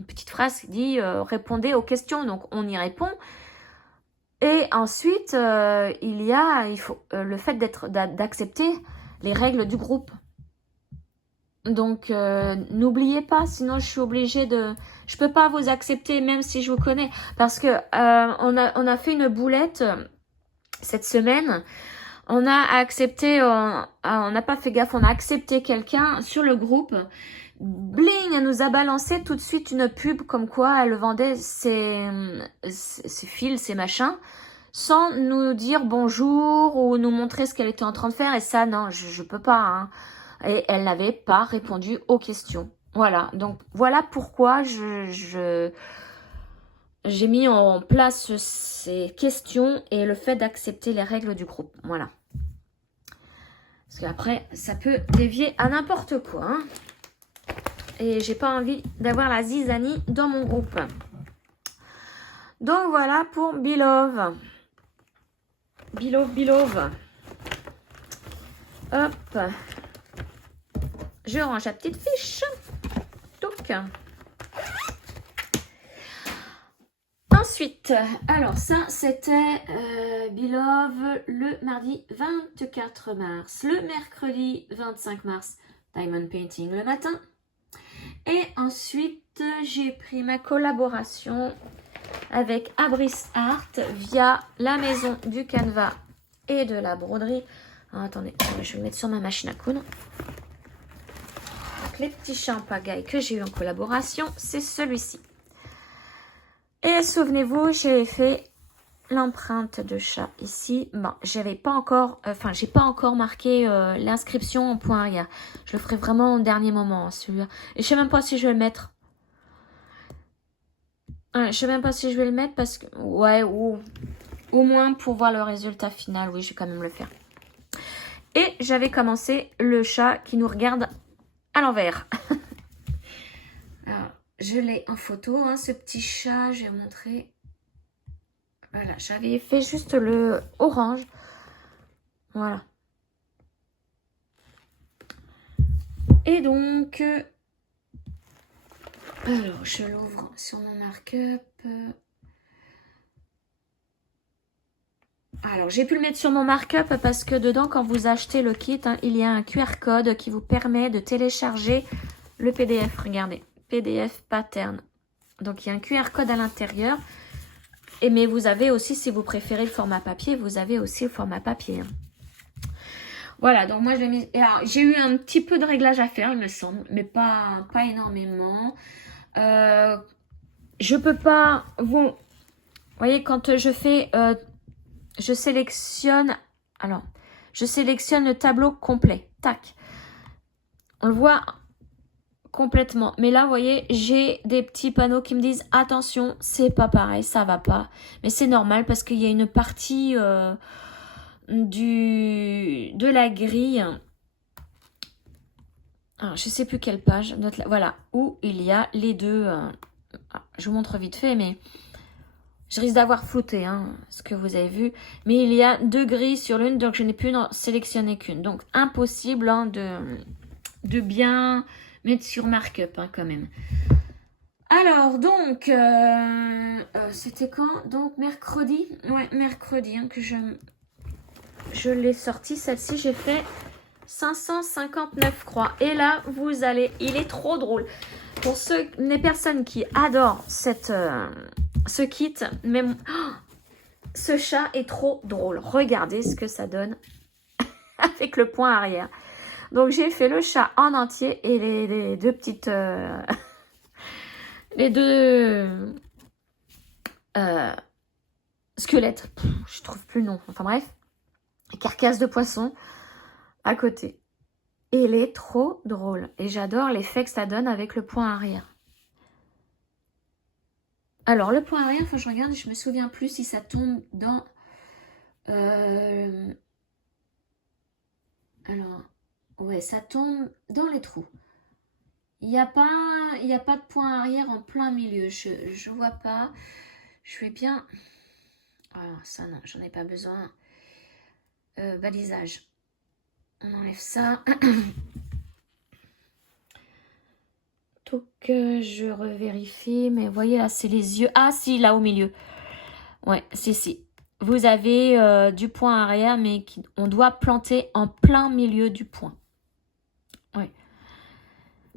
petite phrase qui dit répondez aux questions, donc on y répond. Et ensuite, il faut le fait d'accepter les règles du groupe. Donc, n'oubliez pas, sinon je suis obligée je peux pas vous accepter même si je vous connais. Parce que on a fait une boulette cette semaine. On a accepté, on n'a pas fait gaffe, on a accepté quelqu'un sur le groupe. Bling, elle nous a balancé tout de suite une pub comme quoi elle vendait ses fils, ses machins, sans nous dire bonjour ou nous montrer ce qu'elle était en train de faire. Et ça, non, je peux pas. Hein. Et elle n'avait pas répondu aux questions. Voilà, donc voilà pourquoi j'ai mis en place ces questions et le fait d'accepter les règles du groupe. Voilà. Parce qu'après, ça peut dévier à n'importe quoi. Hein. Et j'ai pas envie d'avoir la zizanie dans mon groupe. Donc voilà pour Beloved. Beloved. Hop. Je range la petite fiche. Donc. Ensuite, alors ça c'était Beloved le mardi 24 mars. Le mercredi 25 mars, Diamond Painting le matin. Et ensuite, j'ai pris ma collaboration avec Abris Art via la maison du canevas et de la broderie. Alors, attendez, je vais le mettre sur ma machine à coudre. Donc, les petits chats en pagaille que j'ai eu en collaboration, c'est celui-ci. Et souvenez-vous, j'ai fait l'empreinte de chat ici. Bon, j'avais pas encore, j'ai pas encore marqué l'inscription en point arrière. Je le ferai vraiment au dernier moment, celui-là. Et je sais même pas si je vais le mettre. Je sais même pas si je vais le mettre parce que, ouais, ou au moins pour voir le résultat final. Oui, je vais quand même le faire. Et j'avais commencé le chat qui nous regarde à l'envers. Alors, je l'ai en photo, hein, ce petit chat, je vais vous montrer. Voilà, j'avais fait juste le orange. Voilà. Et donc, alors je l'ouvre sur mon markup. Alors, j'ai pu le mettre sur mon markup parce que dedans, quand vous achetez le kit, hein, il y a un QR code qui vous permet de télécharger le PDF. Regardez, PDF pattern. Donc, il y a un QR code à l'intérieur. Mais vous avez aussi, si vous préférez le format papier, vous avez aussi le format papier. Hein. Voilà, donc moi, je l'ai mis... J'ai eu un petit peu de réglage à faire, il me semble, mais pas énormément. Je peux pas vous... Vous voyez, quand je fais... je sélectionne le tableau complet. Tac. On le voit complètement. Mais là, vous voyez, j'ai des petits panneaux qui me disent attention, c'est pas pareil, ça va pas. Mais c'est normal parce qu'il y a une partie de la grille. Alors, je sais plus quelle page. Voilà, où il y a les deux. Je vous montre vite fait, mais je risque d'avoir flouté ce que vous avez vu. Mais il y a deux grilles sur l'une, donc je n'ai pu en sélectionner qu'une. Donc, impossible de bien mettre sur markup quand même. Alors, donc, c'était quand? Donc, mercredi. Ouais, mercredi que je l'ai sorti. Celle-ci, j'ai fait 559 croix. Et là, vous allez... Il est trop drôle. Pour les personnes qui adorent ce kit, même ce chat est trop drôle. Regardez ce que ça donne avec le point arrière. Donc, j'ai fait le chat en entier et les deux petites... les deux squelettes. Je trouve plus le nom. Enfin bref. Carcasse de poisson à côté. Et il est trop drôle. Et j'adore l'effet que ça donne avec le point arrière. Alors, le point arrière, faut que je regarde, je me souviens plus si ça tombe dans... Alors, ouais, ça tombe dans les trous. Il n'y a pas de point arrière en plein milieu. Je vois pas. Je vais bien... Ah, ça non, j'en ai pas besoin. Balisage. On enlève ça. Donc, je revérifie. Mais vous voyez là, c'est les yeux. Ah, si, là au milieu. Ouais, si. Vous avez du point arrière, mais on doit planter en plein milieu du point. Ouais.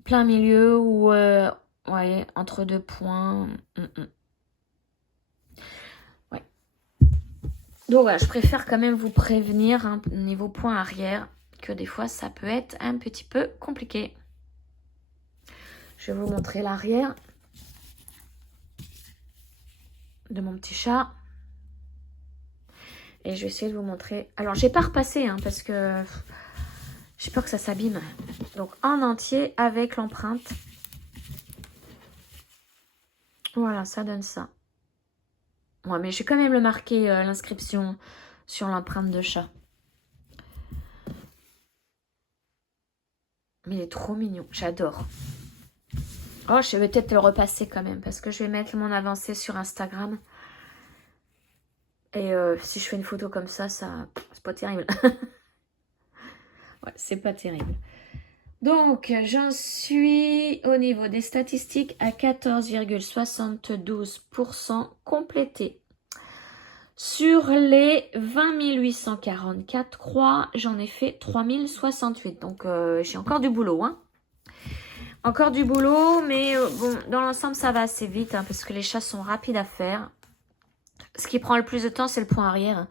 Plein milieu ou... ouais, entre deux points. Ouais. Donc voilà, je préfère quand même vous prévenir niveau point arrière que des fois ça peut être un petit peu compliqué. Je vais vous montrer l'arrière de mon petit chat. Et je vais essayer de vous montrer. Alors, j'ai pas repassé parce que j'ai peur que ça s'abîme. Donc, en entier avec l'empreinte. Voilà, ça donne ça. Ouais, mais j'ai quand même le marqué, l'inscription sur l'empreinte de chat. Mais il est trop mignon, j'adore. Oh, je vais peut-être le repasser quand même, parce que je vais mettre mon avancée sur Instagram. Et si je fais une photo comme ça, c'est pas terrible. Ouais, c'est pas terrible. Donc, j'en suis au niveau des statistiques à 14,72% complété. Sur les 20 844 croix, j'en ai fait 3068. Donc, j'ai encore du boulot. Hein. Encore du boulot, mais bon, dans l'ensemble, ça va assez vite, hein, parce que les chats sont rapides à faire. Ce qui prend le plus de temps, c'est le point arrière.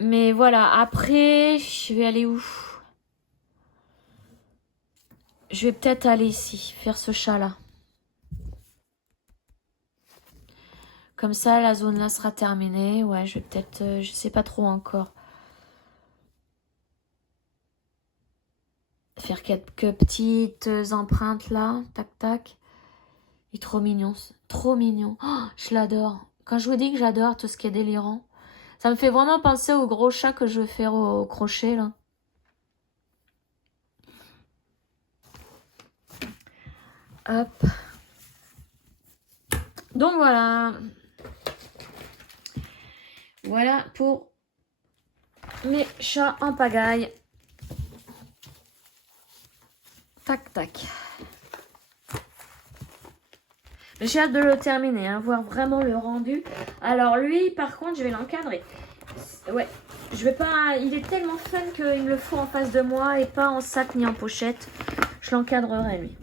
Mais voilà, après, je vais aller où? Je vais peut-être aller ici, faire ce chat-là. Comme ça, la zone là sera terminée. Ouais, je vais peut-être, je sais pas trop encore. Faire quelques petites empreintes là. Tac, tac. Il est trop mignon. Trop mignon. Oh, je l'adore. Quand je vous dis que j'adore tout ce qui est délirant, ça me fait vraiment penser au gros chat que je vais faire au crochet là. Hop. Donc voilà. Voilà pour mes chats en pagaille. Tac, tac. J'ai hâte de le terminer, hein, voir vraiment le rendu. Alors lui, par contre, je vais l'encadrer. Ouais, je vais pas... Il est tellement fun qu'il me le faut en face de moi et pas en sac ni en pochette. Je l'encadrerai, lui.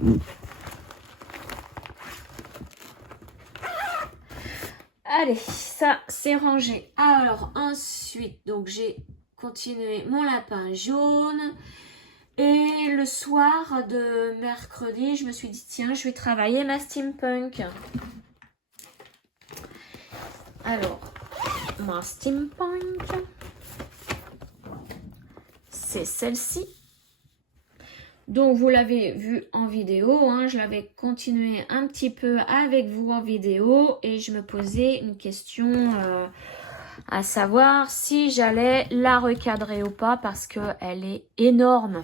Allez, ça, c'est rangé. Alors, ensuite, donc j'ai continué mon lapin jaune. Et le soir de mercredi, je me suis dit, tiens, je vais travailler ma steampunk. Alors, ma steampunk, c'est celle-ci. Donc, vous l'avez vu en vidéo, hein, je l'avais continué un petit peu avec vous en vidéo et je me posais une question à savoir si j'allais la recadrer ou pas parce qu'elle est énorme.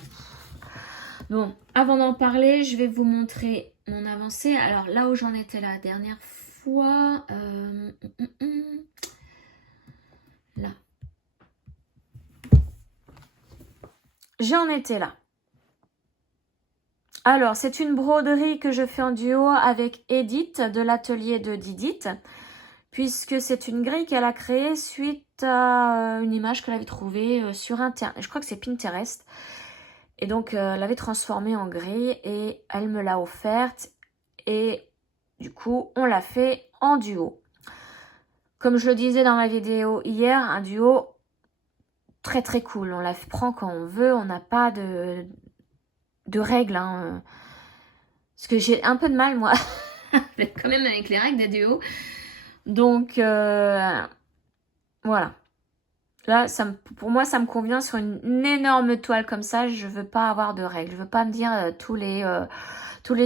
Bon, avant d'en parler, je vais vous montrer mon avancée. Alors là où j'en étais la dernière fois, là. J'en étais là. Alors, c'est une broderie que je fais en duo avec Edith de l'atelier de Didith, puisque c'est une grille qu'elle a créée suite à une image qu'elle avait trouvée sur Internet. Je crois que c'est Pinterest. Et donc, elle l'avait transformée en grille et elle me l'a offerte. Et du coup, on l'a fait en duo. Comme je le disais dans ma vidéo hier, un duo très très cool. On la prend quand on veut, on n'a pas de règles. Hein. Parce que j'ai un peu de mal, moi, quand même avec les règles des duos. Donc, voilà. Là, pour moi, ça me convient sur une énorme toile comme ça. Je veux pas avoir de règles. Je veux pas me dire tous les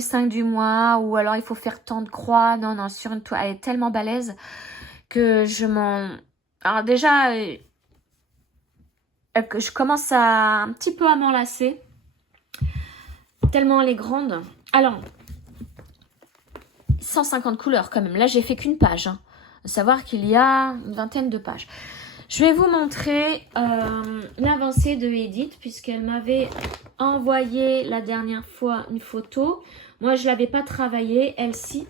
5 du mois ou alors il faut faire tant de croix. Non, non, sur une toile, elle est tellement balèze que je m'en... Alors déjà, je commence un petit peu à m'enlacer. Tellement elle est grande. Alors, 150 couleurs quand même. Là, j'ai fait qu'une page. Hein. À savoir qu'il y a une vingtaine de pages. Je vais vous montrer l'avancée de Edith puisqu'elle m'avait envoyé la dernière fois une photo. Moi, je ne l'avais pas travaillée, elle-ci.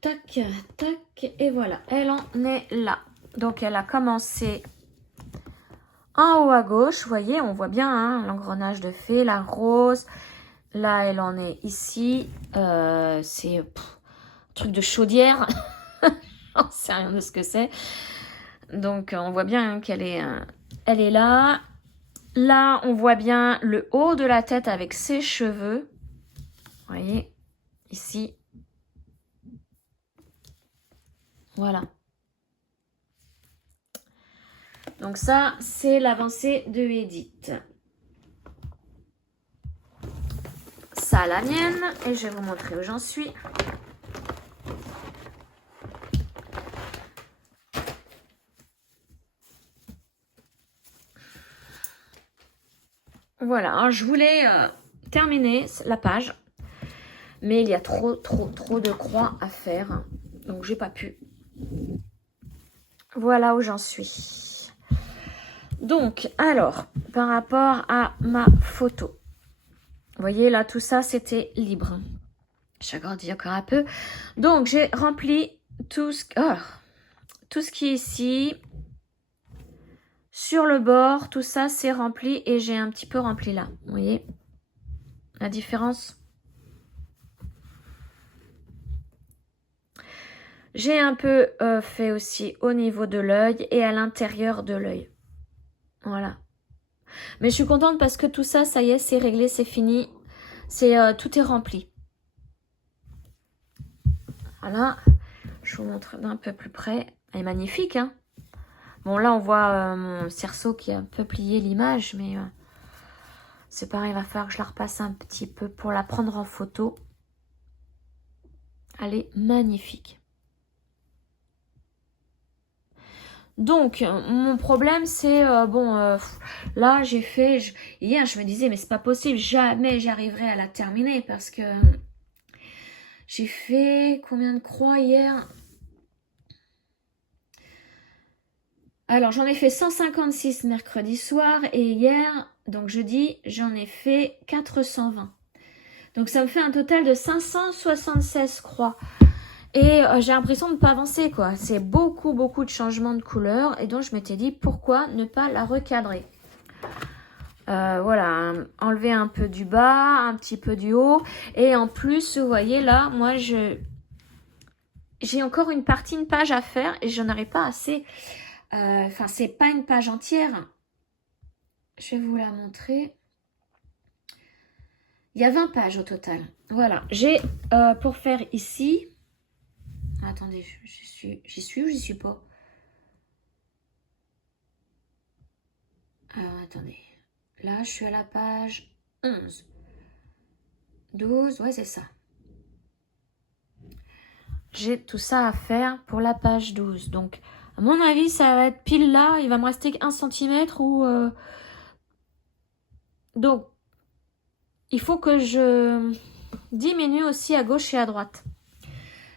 Tac, tac, et voilà, elle en est là. Donc, elle a commencé en haut à gauche. Vous voyez, on voit bien hein, l'engrenage de fée, la rose. Là, elle en est ici. C'est un truc de chaudière. J'en sais rien de ce que c'est. Donc, on voit bien hein, qu'elle est, elle est là. Là, on voit bien le haut de la tête avec ses cheveux. Vous voyez, ici. Voilà. Donc ça, c'est l'avancée de Edith. Ça, la mienne. Et je vais vous montrer où j'en suis. Voilà, alors je voulais terminer la page, mais il y a trop de croix à faire, donc j'ai pas pu. Voilà où j'en suis. Donc, alors, par rapport à ma photo, vous voyez là, tout ça c'était libre. J'agrandis encore un peu. Donc, j'ai rempli tout ce qui est ici. Sur le bord, tout ça c'est rempli et j'ai un petit peu rempli là. Vous voyez la différence? J'ai un peu fait aussi au niveau de l'œil et à l'intérieur de l'œil. Voilà. Mais je suis contente parce que tout ça, ça y est, c'est réglé, c'est fini. Tout est rempli. Voilà. Je vous montre d'un peu plus près. Elle est magnifique, hein. Bon, là, on voit mon cerceau qui a un peu plié l'image, mais c'est pareil, il va falloir que je la repasse un petit peu pour la prendre en photo. Elle est magnifique. Donc, mon problème, c'est, là, j'ai fait, hier, je me disais, mais c'est pas possible, jamais j'arriverai à la terminer, parce que j'ai fait combien de croix hier? Alors, j'en ai fait 156 mercredi soir, et hier, donc jeudi, j'en ai fait 420. Donc, ça me fait un total de 576 croix. Et j'ai l'impression de ne pas avancer, quoi. C'est beaucoup de changements de couleur. Et donc, je m'étais dit, pourquoi ne pas la recadrer? Voilà, enlever un peu du bas, un petit peu du haut. Et en plus, vous voyez, là, moi, j'ai encore une page à faire. Et j'en aurais pas assez. Enfin, c'est pas une page entière. Je vais vous la montrer. Il y a 20 pages au total. Voilà, j'ai pour faire ici... Attendez, j'y suis ou j'y suis pas? Alors, attendez. Là, je suis à la page 11. 12, ouais, c'est ça. J'ai tout ça à faire pour la page 12. Donc, à mon avis, ça va être pile là. Il va me rester qu'1 cm ou... Donc, il faut que je diminue aussi à gauche et à droite.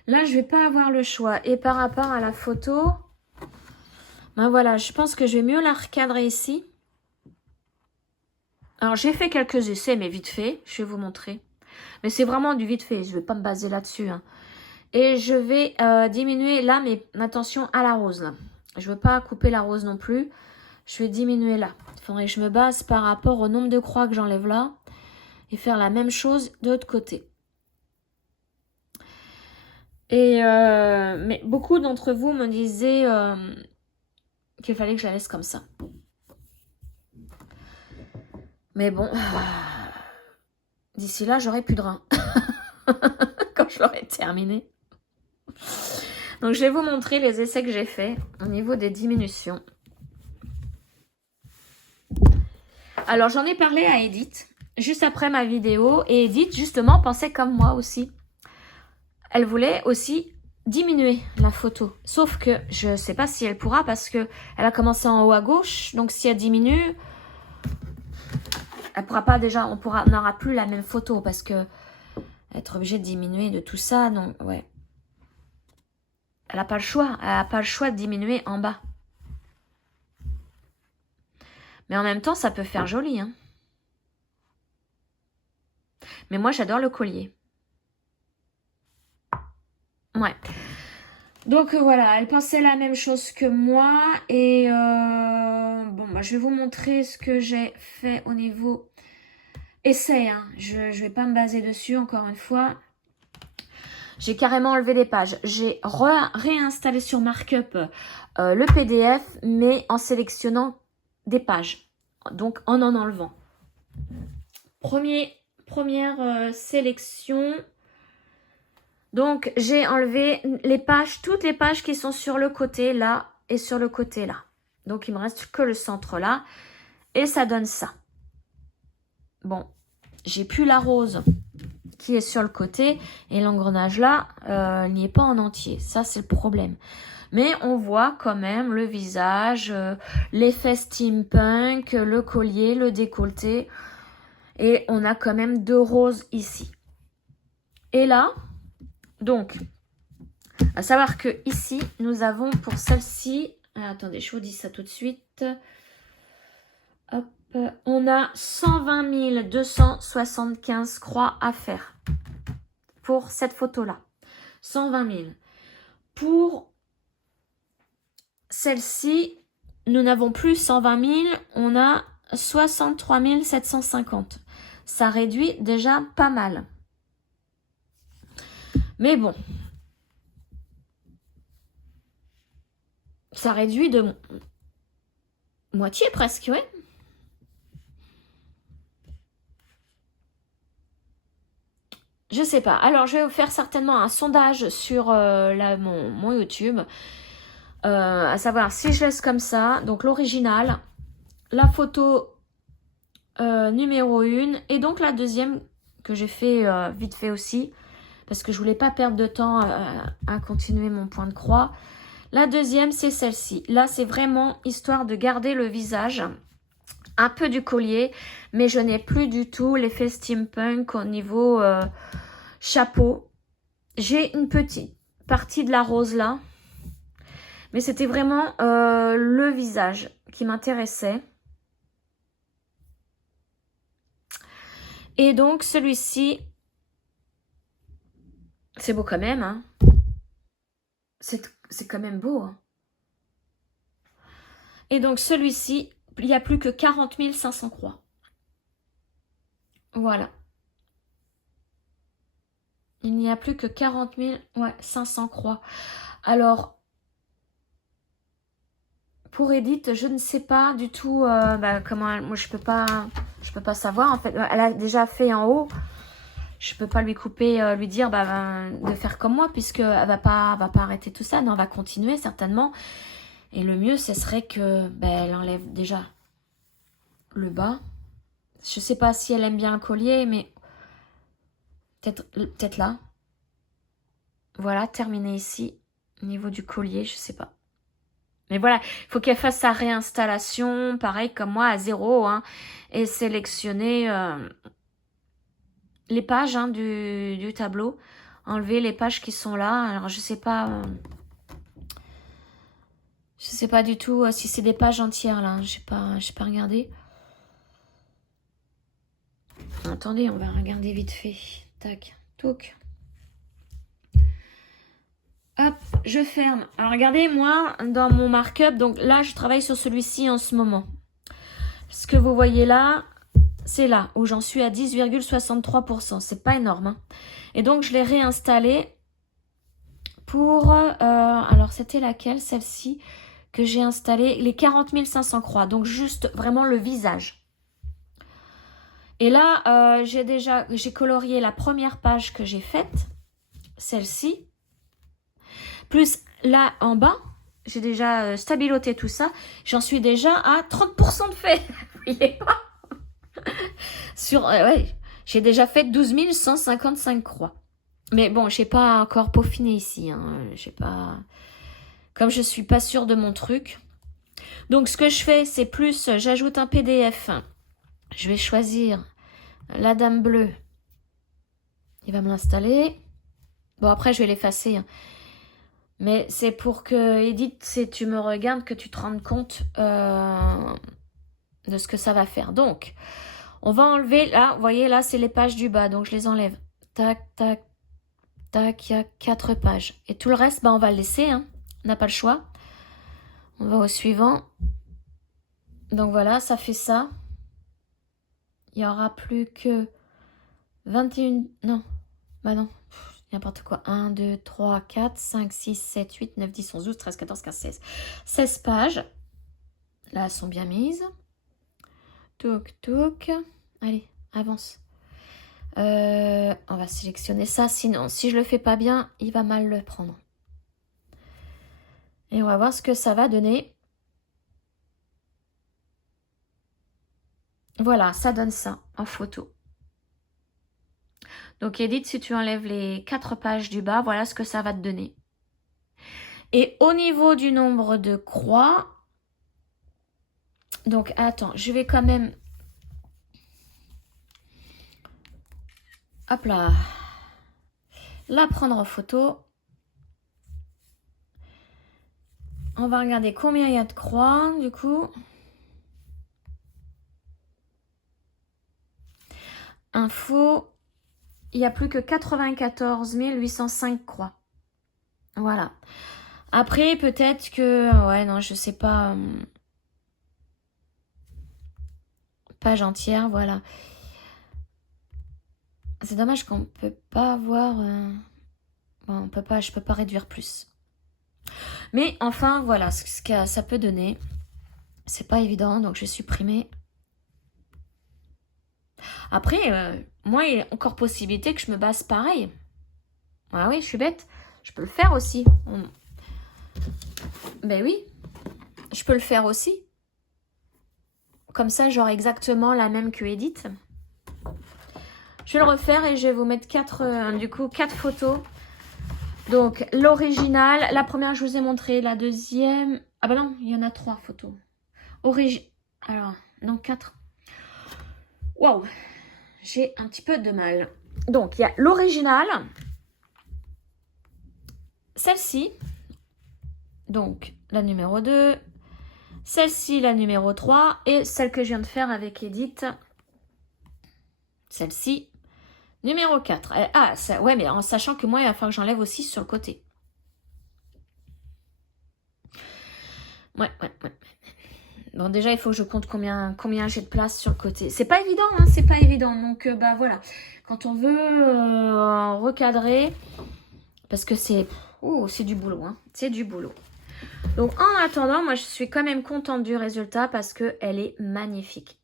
Là, je vais pas avoir le choix. Et par rapport à la photo, ben voilà, je pense que je vais mieux la recadrer ici. Alors, j'ai fait quelques essais, mais vite fait. Je vais vous montrer. Mais c'est vraiment du vite fait. Je vais pas me baser là-dessus. Hein. Et je vais diminuer là, mais attention à la rose. Là. Je veux pas couper la rose non plus. Je vais diminuer là. Il faudrait que je me base par rapport au nombre de croix que j'enlève là. Et faire la même chose de l'autre côté. Et mais beaucoup d'entre vous me disaient qu'il fallait que je la laisse comme ça. Mais bon, d'ici là, j'aurai plus de reins. Quand je l'aurai terminé. Donc, je vais vous montrer les essais que j'ai faits au niveau des diminutions. Alors, j'en ai parlé à Edith, juste après ma vidéo. Et Edith, justement, pensait comme moi aussi. Elle voulait aussi diminuer la photo. Sauf que je ne sais pas si elle pourra parce que elle a commencé en haut à gauche. Donc, si elle diminue, elle pourra pas déjà, on n'aura plus la même photo parce que être obligée de diminuer de tout ça, donc ouais. Elle n'a pas le choix. Elle n'a pas le choix de diminuer en bas. Mais en même temps, ça peut faire joli. Hein. Mais moi, j'adore le collier. Ouais. Donc voilà, elle pensait la même chose que moi. Et bon, bah, je vais vous montrer ce que j'ai fait au niveau essai. Hein. Je ne vais pas me baser dessus, encore une fois. J'ai carrément enlevé des pages. J'ai réinstallé sur Markup le PDF, mais en sélectionnant des pages. Donc, en enlevant. Première sélection. Donc, j'ai enlevé les pages, toutes les pages qui sont sur le côté là et sur le côté là. Donc, il me reste que le centre là. Et ça donne ça. Bon, j'ai plus la rose qui est sur le côté et l'engrenage là, il n'y est pas en entier. Ça, c'est le problème. Mais on voit quand même le visage, l'effet steampunk, le collier, le décolleté. Et on a quand même 2 roses ici. Et là, donc, à savoir que ici, nous avons pour celle-ci... Attendez, je vous dis ça tout de suite. Hop, on a 120 275 croix à faire pour cette photo-là. 120 000. Pour celle-ci, nous n'avons plus 120 000, on a 63 750. Ça réduit déjà pas mal. Mais bon, ça réduit de moitié presque, ouais. Je sais pas. Alors, je vais vous faire certainement un sondage sur mon YouTube. À savoir si je laisse comme ça, donc l'original, la photo numéro 1 et donc la deuxième que j'ai fait vite fait aussi parce que je voulais pas perdre de temps à continuer mon point de croix. La deuxième, c'est celle-ci. Là, c'est vraiment histoire de garder le visage, un peu du collier, mais je n'ai plus du tout l'effet steampunk au niveau chapeau. J'ai une petite partie de la rose là, mais c'était vraiment le visage qui m'intéressait. Et donc, celui-ci, c'est beau quand même, hein. C'est quand même beau, hein. Et donc, celui-ci, il n'y a plus que 40 500 croix. Voilà. Il n'y a plus que 40 500 croix. Alors, pour Edith, je ne sais pas du tout comment... Moi, je peux pas savoir. En fait, elle a déjà fait en haut. Je peux pas lui couper, lui dire de faire comme moi, puisque elle va pas arrêter tout ça. Non, elle va continuer certainement. Et le mieux, ce serait que elle enlève déjà le bas. Je sais pas si elle aime bien le collier, mais peut-être là. Voilà, terminé ici. Au niveau du collier, je sais pas. Mais voilà, il faut qu'elle fasse sa réinstallation, pareil comme moi, à 0, hein, et sélectionner les pages du tableau. Enlever les pages qui sont là. Alors, je sais pas du tout si c'est des pages entières, là. J'ai pas regardé. Attendez, on va regarder vite fait. Tac, touc. Hop, je ferme. Alors, regardez, moi, dans mon markup, donc là, je travaille sur celui-ci en ce moment. Ce que vous voyez là, c'est là où j'en suis à 10,63%. C'est pas énorme, hein. Et donc, je l'ai réinstallé pour... alors, c'était laquelle, celle-ci, que j'ai installé les 40 500 croix. Donc, juste vraiment le visage. Et là, j'ai colorié la première page que j'ai faite, celle-ci. Plus là, en bas, j'ai déjà stabiloté tout ça. J'en suis déjà à 30% de fait. Vous voyez pas? Ouais, j'ai déjà fait 12 155 croix. Mais bon, j'ai pas encore peaufiné ici. Hein. J'ai pas... Comme je suis pas sûre de mon truc. Donc, ce que je fais, c'est plus... J'ajoute un PDF. Je vais choisir la dame bleue. Il va me l'installer. Bon, après, je vais l'effacer. Hein. Mais c'est pour que, Edith, si tu me regardes, que tu te rendes compte de ce que ça va faire. Donc, on va enlever, là, vous voyez, là, c'est les pages du bas. Donc, je les enlève. Tac, tac, tac, il y a 4 pages. Et tout le reste, on va le laisser. Hein. On n'a pas le choix. On va au suivant. Donc, voilà, ça fait ça. Il n'y aura plus que 21... Non, non. N'importe quoi. 1, 2, 3, 4, 5, 6, 7, 8, 9, 10, 11, 12, 13, 14, 15, 16. 16 pages. Là, elles sont bien mises. Toc, toc. Allez, avance. On va sélectionner ça. Sinon, si je le fais pas bien, il va mal le prendre. Et on va voir ce que ça va donner. Voilà, ça donne ça en photo. Donc Edith, si tu enlèves les 4 pages du bas, voilà ce que ça va te donner. Et au niveau du nombre de croix, donc attends, je vais quand même... Hop là. La prendre en photo. On va regarder combien il y a de croix, du coup. Info, il n'y a plus que 94 805 croix. Voilà. Après, peut-être que... Ouais, non, je sais pas. Page entière, voilà. C'est dommage qu'on peut pas avoir... Bon, on peut pas, je peux pas réduire plus. Mais enfin, voilà ce que ça peut donner. C'est pas évident, donc je vais supprimer. Après, moi, il y a encore possibilité que je me base pareil. Ah oui, je suis bête. Je peux le faire aussi. Ben oui, je peux le faire aussi. Comme ça, j'aurai exactement la même que Edith. Je vais le refaire et je vais vous mettre 4 photos. Donc, l'original. La première, je vous ai montré. La deuxième... Ah bah non, il y en a 3 photos. Alors, non, 4. Waouh, j'ai un petit peu de mal. Donc, il y a l'original. Celle-ci. Donc, la numéro 2. Celle-ci, la numéro 3. Et celle que je viens de faire avec Edith. Celle-ci. Numéro 4. Ah, ça, ouais, mais en sachant que moi, il va falloir que j'enlève aussi sur le côté. Ouais. Bon, déjà, il faut que je compte combien j'ai de place sur le côté. C'est pas évident, hein, c'est pas évident. Donc, bah voilà. Quand on veut recadrer, parce que c'est du boulot, hein. C'est du boulot. Donc, en attendant, moi, je suis quand même contente du résultat parce qu'elle est magnifique.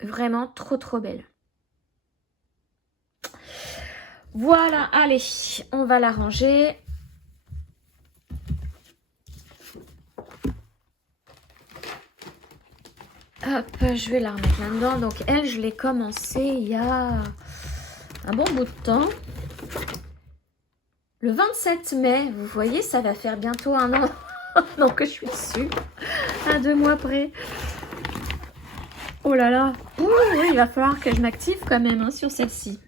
Vraiment trop belle. Voilà, allez, on va la ranger. Hop, je vais la remettre là-dedans. Donc, elle, je l'ai commencé il y a un bon bout de temps. Le 27 mai, vous voyez, ça va faire bientôt un an, que je suis dessus. À 2 mois près. Oh là là. Ouh, oui, il va falloir que je m'active quand même hein, sur celle-ci.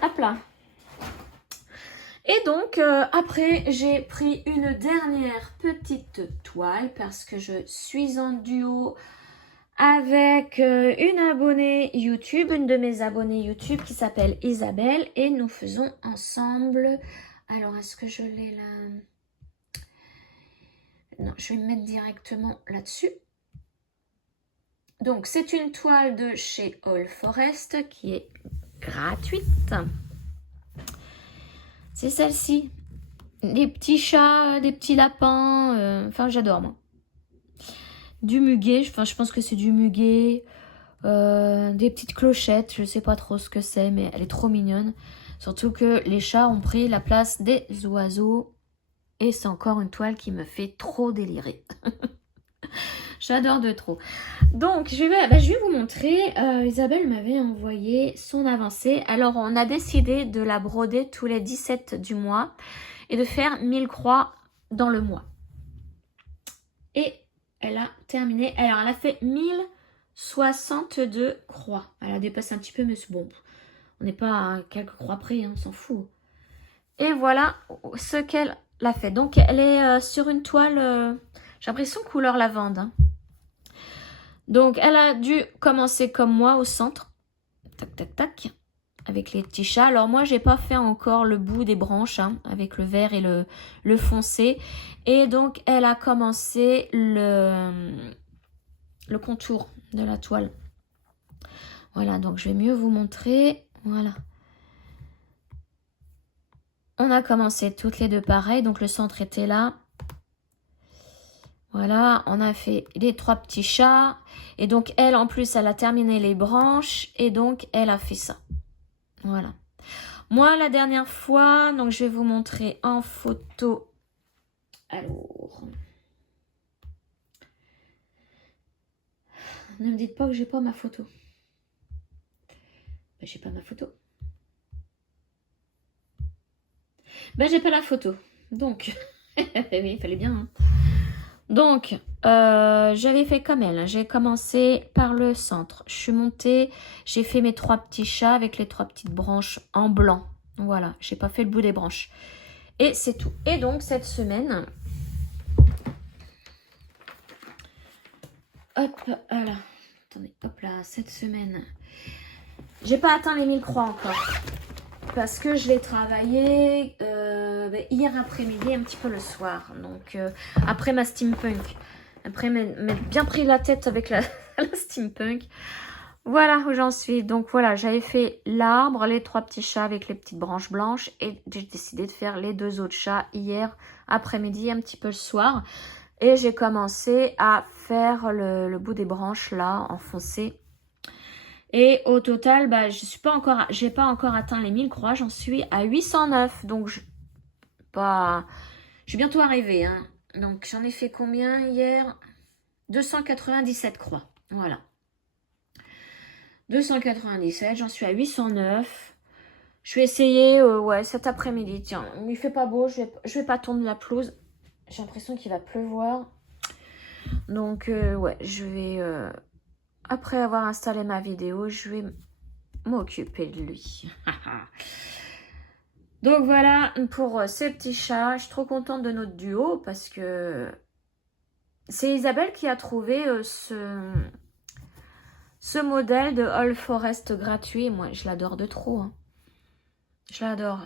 Hop là. Et donc, après, j'ai pris une dernière petite toile parce que je suis en duo avec une abonnée YouTube, une de mes abonnées YouTube qui s'appelle Isabelle. Et nous faisons ensemble... Alors, est-ce que je l'ai là? Non, je vais me mettre directement là-dessus. Donc, c'est une toile de chez All Forest qui est gratuite. C'est celle-ci. Des petits chats, des petits lapins. Enfin, j'adore, moi. Du muguet. Enfin, je pense que c'est du muguet. Des petites clochettes. Je ne sais pas trop ce que c'est, mais elle est trop mignonne. Surtout que les chats ont pris la place des oiseaux. Et c'est encore une toile qui me fait trop délirer. J'adore de trop. Donc, je vais vous montrer. Isabelle m'avait envoyé son avancée. Alors, on a décidé de la broder tous les 17 du mois et de faire 1000 croix dans le mois. Et elle a terminé. Alors, elle a fait 1062 croix. Elle a dépassé un petit peu, mais c'est bon. On n'est pas à quelques croix près, hein, on s'en fout. Et voilà ce qu'elle a fait. Donc, elle est sur une toile, j'ai l'impression couleur lavande. Hein. Donc, elle a dû commencer comme moi au centre. Tac, tac, tac. Avec les petits chats. Alors, moi, j'ai pas fait encore le bout des branches. Hein, avec le vert et le foncé. Et donc, elle a commencé le contour de la toile. Voilà, donc je vais mieux vous montrer. Voilà. On a commencé toutes les deux pareilles. Donc, le centre était là. Voilà, on a fait les 3 petits chats. Et donc, elle, en plus, elle a terminé les branches. Et donc, elle a fait ça. Voilà. Moi, la dernière fois, donc je vais vous montrer en photo. Alors. Ne me dites pas que j'ai pas ma photo. Ben, j'ai pas ma photo. Ben, j'ai pas la photo. Donc... Oui, il fallait bien. Hein. Donc, j'avais fait comme elle. Hein. J'ai commencé par le centre. Je suis montée, j'ai fait mes 3 petits chats avec les 3 petites branches en blanc. Voilà, j'ai pas fait le bout des branches. Et c'est tout. Et donc, cette semaine... Hop, voilà. Attendez, hop là, cette semaine... J'ai pas atteint les 1000 croix encore. Parce que je l'ai travaillé hier après-midi, un petit peu le soir. Donc, après ma steampunk. Après m'être bien pris la tête avec la, la steampunk. Voilà où j'en suis. Donc, voilà, j'avais fait l'arbre, les 3 petits chats avec les petites branches blanches. Et j'ai décidé de faire les 2 autres chats hier après-midi, un petit peu le soir. Et j'ai commencé à faire le bout des branches là, enfoncé. Et au total, bah, j'ai pas encore atteint les 1000 croix, j'en suis à 809. Donc, je suis bientôt arrivée. Hein. Donc, j'en ai fait combien hier? 297 croix. Voilà. 297, j'en suis à 809. Je vais essayer, ouais, cet après-midi. Tiens, il fait pas beau, je vais pas tondre la pelouse. J'ai l'impression qu'il va pleuvoir. Donc, ouais, je vais... après avoir installé ma vidéo, je vais m'occuper de lui. Donc voilà pour ces petits chats. Je suis trop contente de notre duo parce que c'est Isabelle qui a trouvé ce modèle de All Forest gratuit. Moi, je l'adore de trop. Hein. Je l'adore.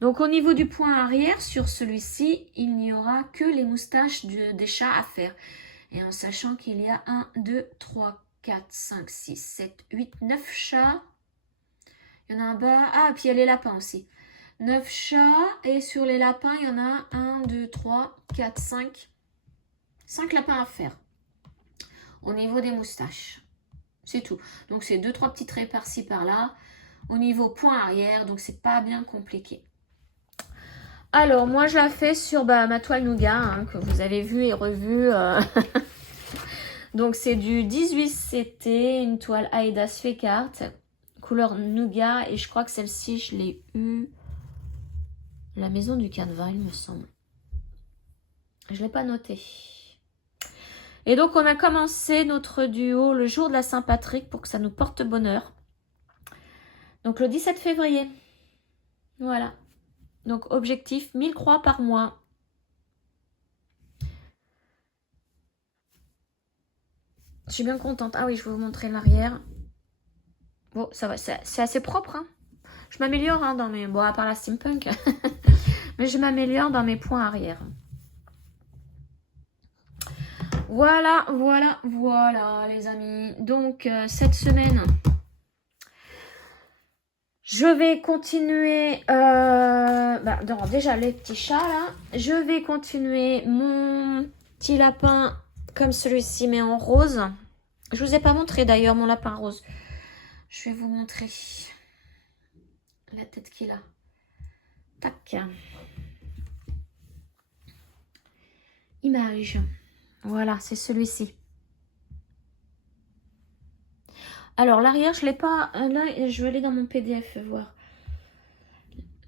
Donc au niveau du point arrière, sur celui-ci, il n'y aura que les moustaches des chats à faire. Et en sachant qu'il y a 1, 2, 3, 4, 5, 6, 7, 8, 9 chats. Il y en a un bas. Ah, puis il y a les lapins aussi. 9 chats. Et sur les lapins, il y en a 1, 2, 3, 4, 5. 5 lapins à faire. Au niveau des moustaches. C'est tout. Donc, c'est 2-3 petits traits par-ci, par-là. Au niveau point arrière. Donc, c'est pas bien compliqué. Alors, moi, je la fais sur ma toile Nougat. Hein, que vous avez vu et revu. Donc, c'est du 18CT. Une toile Aida Sfecart. Couleur Nougat. Et je crois que celle-ci, je l'ai eue... La maison du canevas, il me semble. Je ne l'ai pas noté. Et donc, on a commencé notre duo le jour de la Saint-Patrick pour que ça nous porte bonheur. Donc, le 17 février. Voilà. Donc, objectif 1000 croix par mois. Je suis bien contente. Ah oui, je vais vous montrer l'arrière. Bon, ça va. C'est assez propre. Hein. Je m'améliore hein, dans mes... Bon, à part la steampunk. Mais je m'améliore dans mes points arrière. Voilà, voilà, voilà, les amis. Donc, cette semaine, je vais continuer... déjà, les petits chats, là. Je vais continuer mon petit lapin comme celui-ci, mais en rose. Je vous ai pas montré, d'ailleurs, mon lapin rose. Je vais vous montrer la tête qu'il a. Tac. Image. Voilà, c'est celui-ci. Alors, l'arrière, je ne l'ai pas... Là, je vais aller dans mon PDF voir.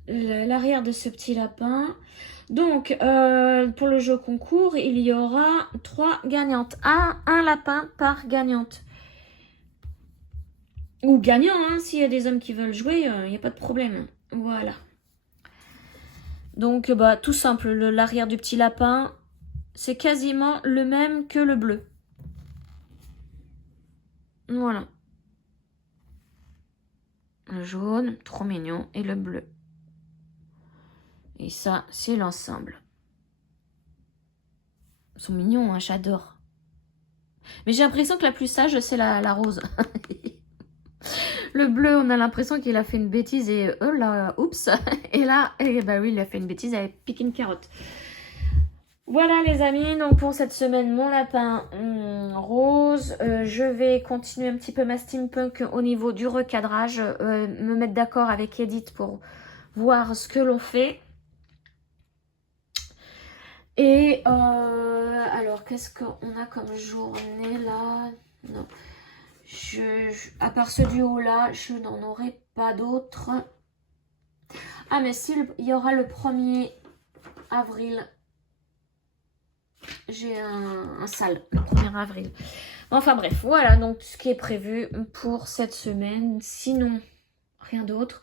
L'arrière de ce petit lapin. Donc, pour le jeu concours, il y aura 3 gagnantes. Un lapin par gagnante. Ou gagnant, hein, s'il y a des hommes qui veulent jouer, il n'y a pas de problème. Voilà. Donc, tout simple. L'arrière du petit lapin, c'est quasiment le même que le bleu. Voilà. Le jaune, trop mignon, et le bleu. Et ça, c'est l'ensemble. Ils sont mignons, hein, j'adore. Mais j'ai l'impression que la plus sage, c'est la rose. Le bleu, on a l'impression qu'il a fait une bêtise et là, oups. Et là, bah oui, il a fait une bêtise avec piqué une carotte. Voilà les amis, donc pour cette semaine, mon lapin rose. Je vais continuer un petit peu ma steampunk au niveau du recadrage. Me mettre d'accord avec Edith pour voir ce que l'on fait. Et alors, qu'est-ce qu'on a comme journée là? Non. À part ce duo-là, je n'en aurai pas d'autres. Ah, mais si, il y aura le premier avril, j'ai un sale, le 1er avril. Enfin bref, voilà donc ce qui est prévu pour cette semaine. Sinon, rien d'autre.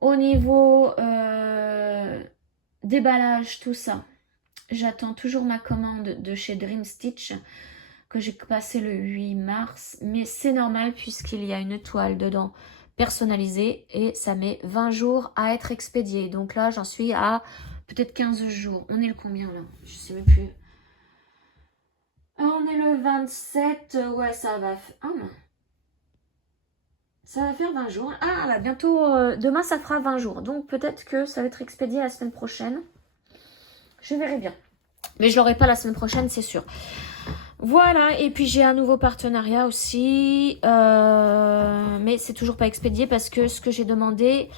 Au niveau déballage, tout ça, j'attends toujours ma commande de chez Dream Stitch que j'ai passé le 8 mars. Mais c'est normal puisqu'il y a une toile dedans personnalisée et ça met 20 jours à être expédié. Donc là, j'en suis à peut-être 15 jours. On est le combien là? Je sais même plus. On est le 27. Ouais, ça va... ça va faire 20 jours. Ah là, bientôt, demain ça fera 20 jours. Donc peut-être que ça va être expédié la semaine prochaine. Je verrai bien. Mais je l'aurai pas la semaine prochaine, c'est sûr. Voilà, et puis j'ai un nouveau partenariat aussi. Mais c'est toujours pas expédié parce que ce que j'ai demandé,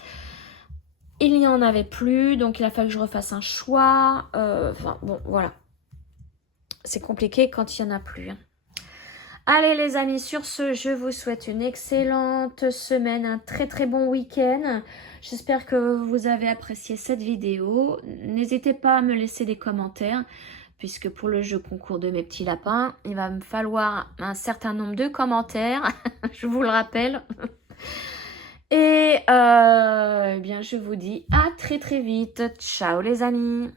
il n'y en avait plus. Donc il a fallu que je refasse un choix. Enfin bon, voilà. C'est compliqué quand il n'y en a plus. Allez les amis, sur ce, je vous souhaite une excellente semaine, un très très bon week-end. J'espère que vous avez apprécié cette vidéo. N'hésitez pas à me laisser des commentaires, puisque pour le jeu concours de mes petits lapins, il va me falloir un certain nombre de commentaires, je vous le rappelle. Et eh bien, je vous dis à très très vite. Ciao les amis.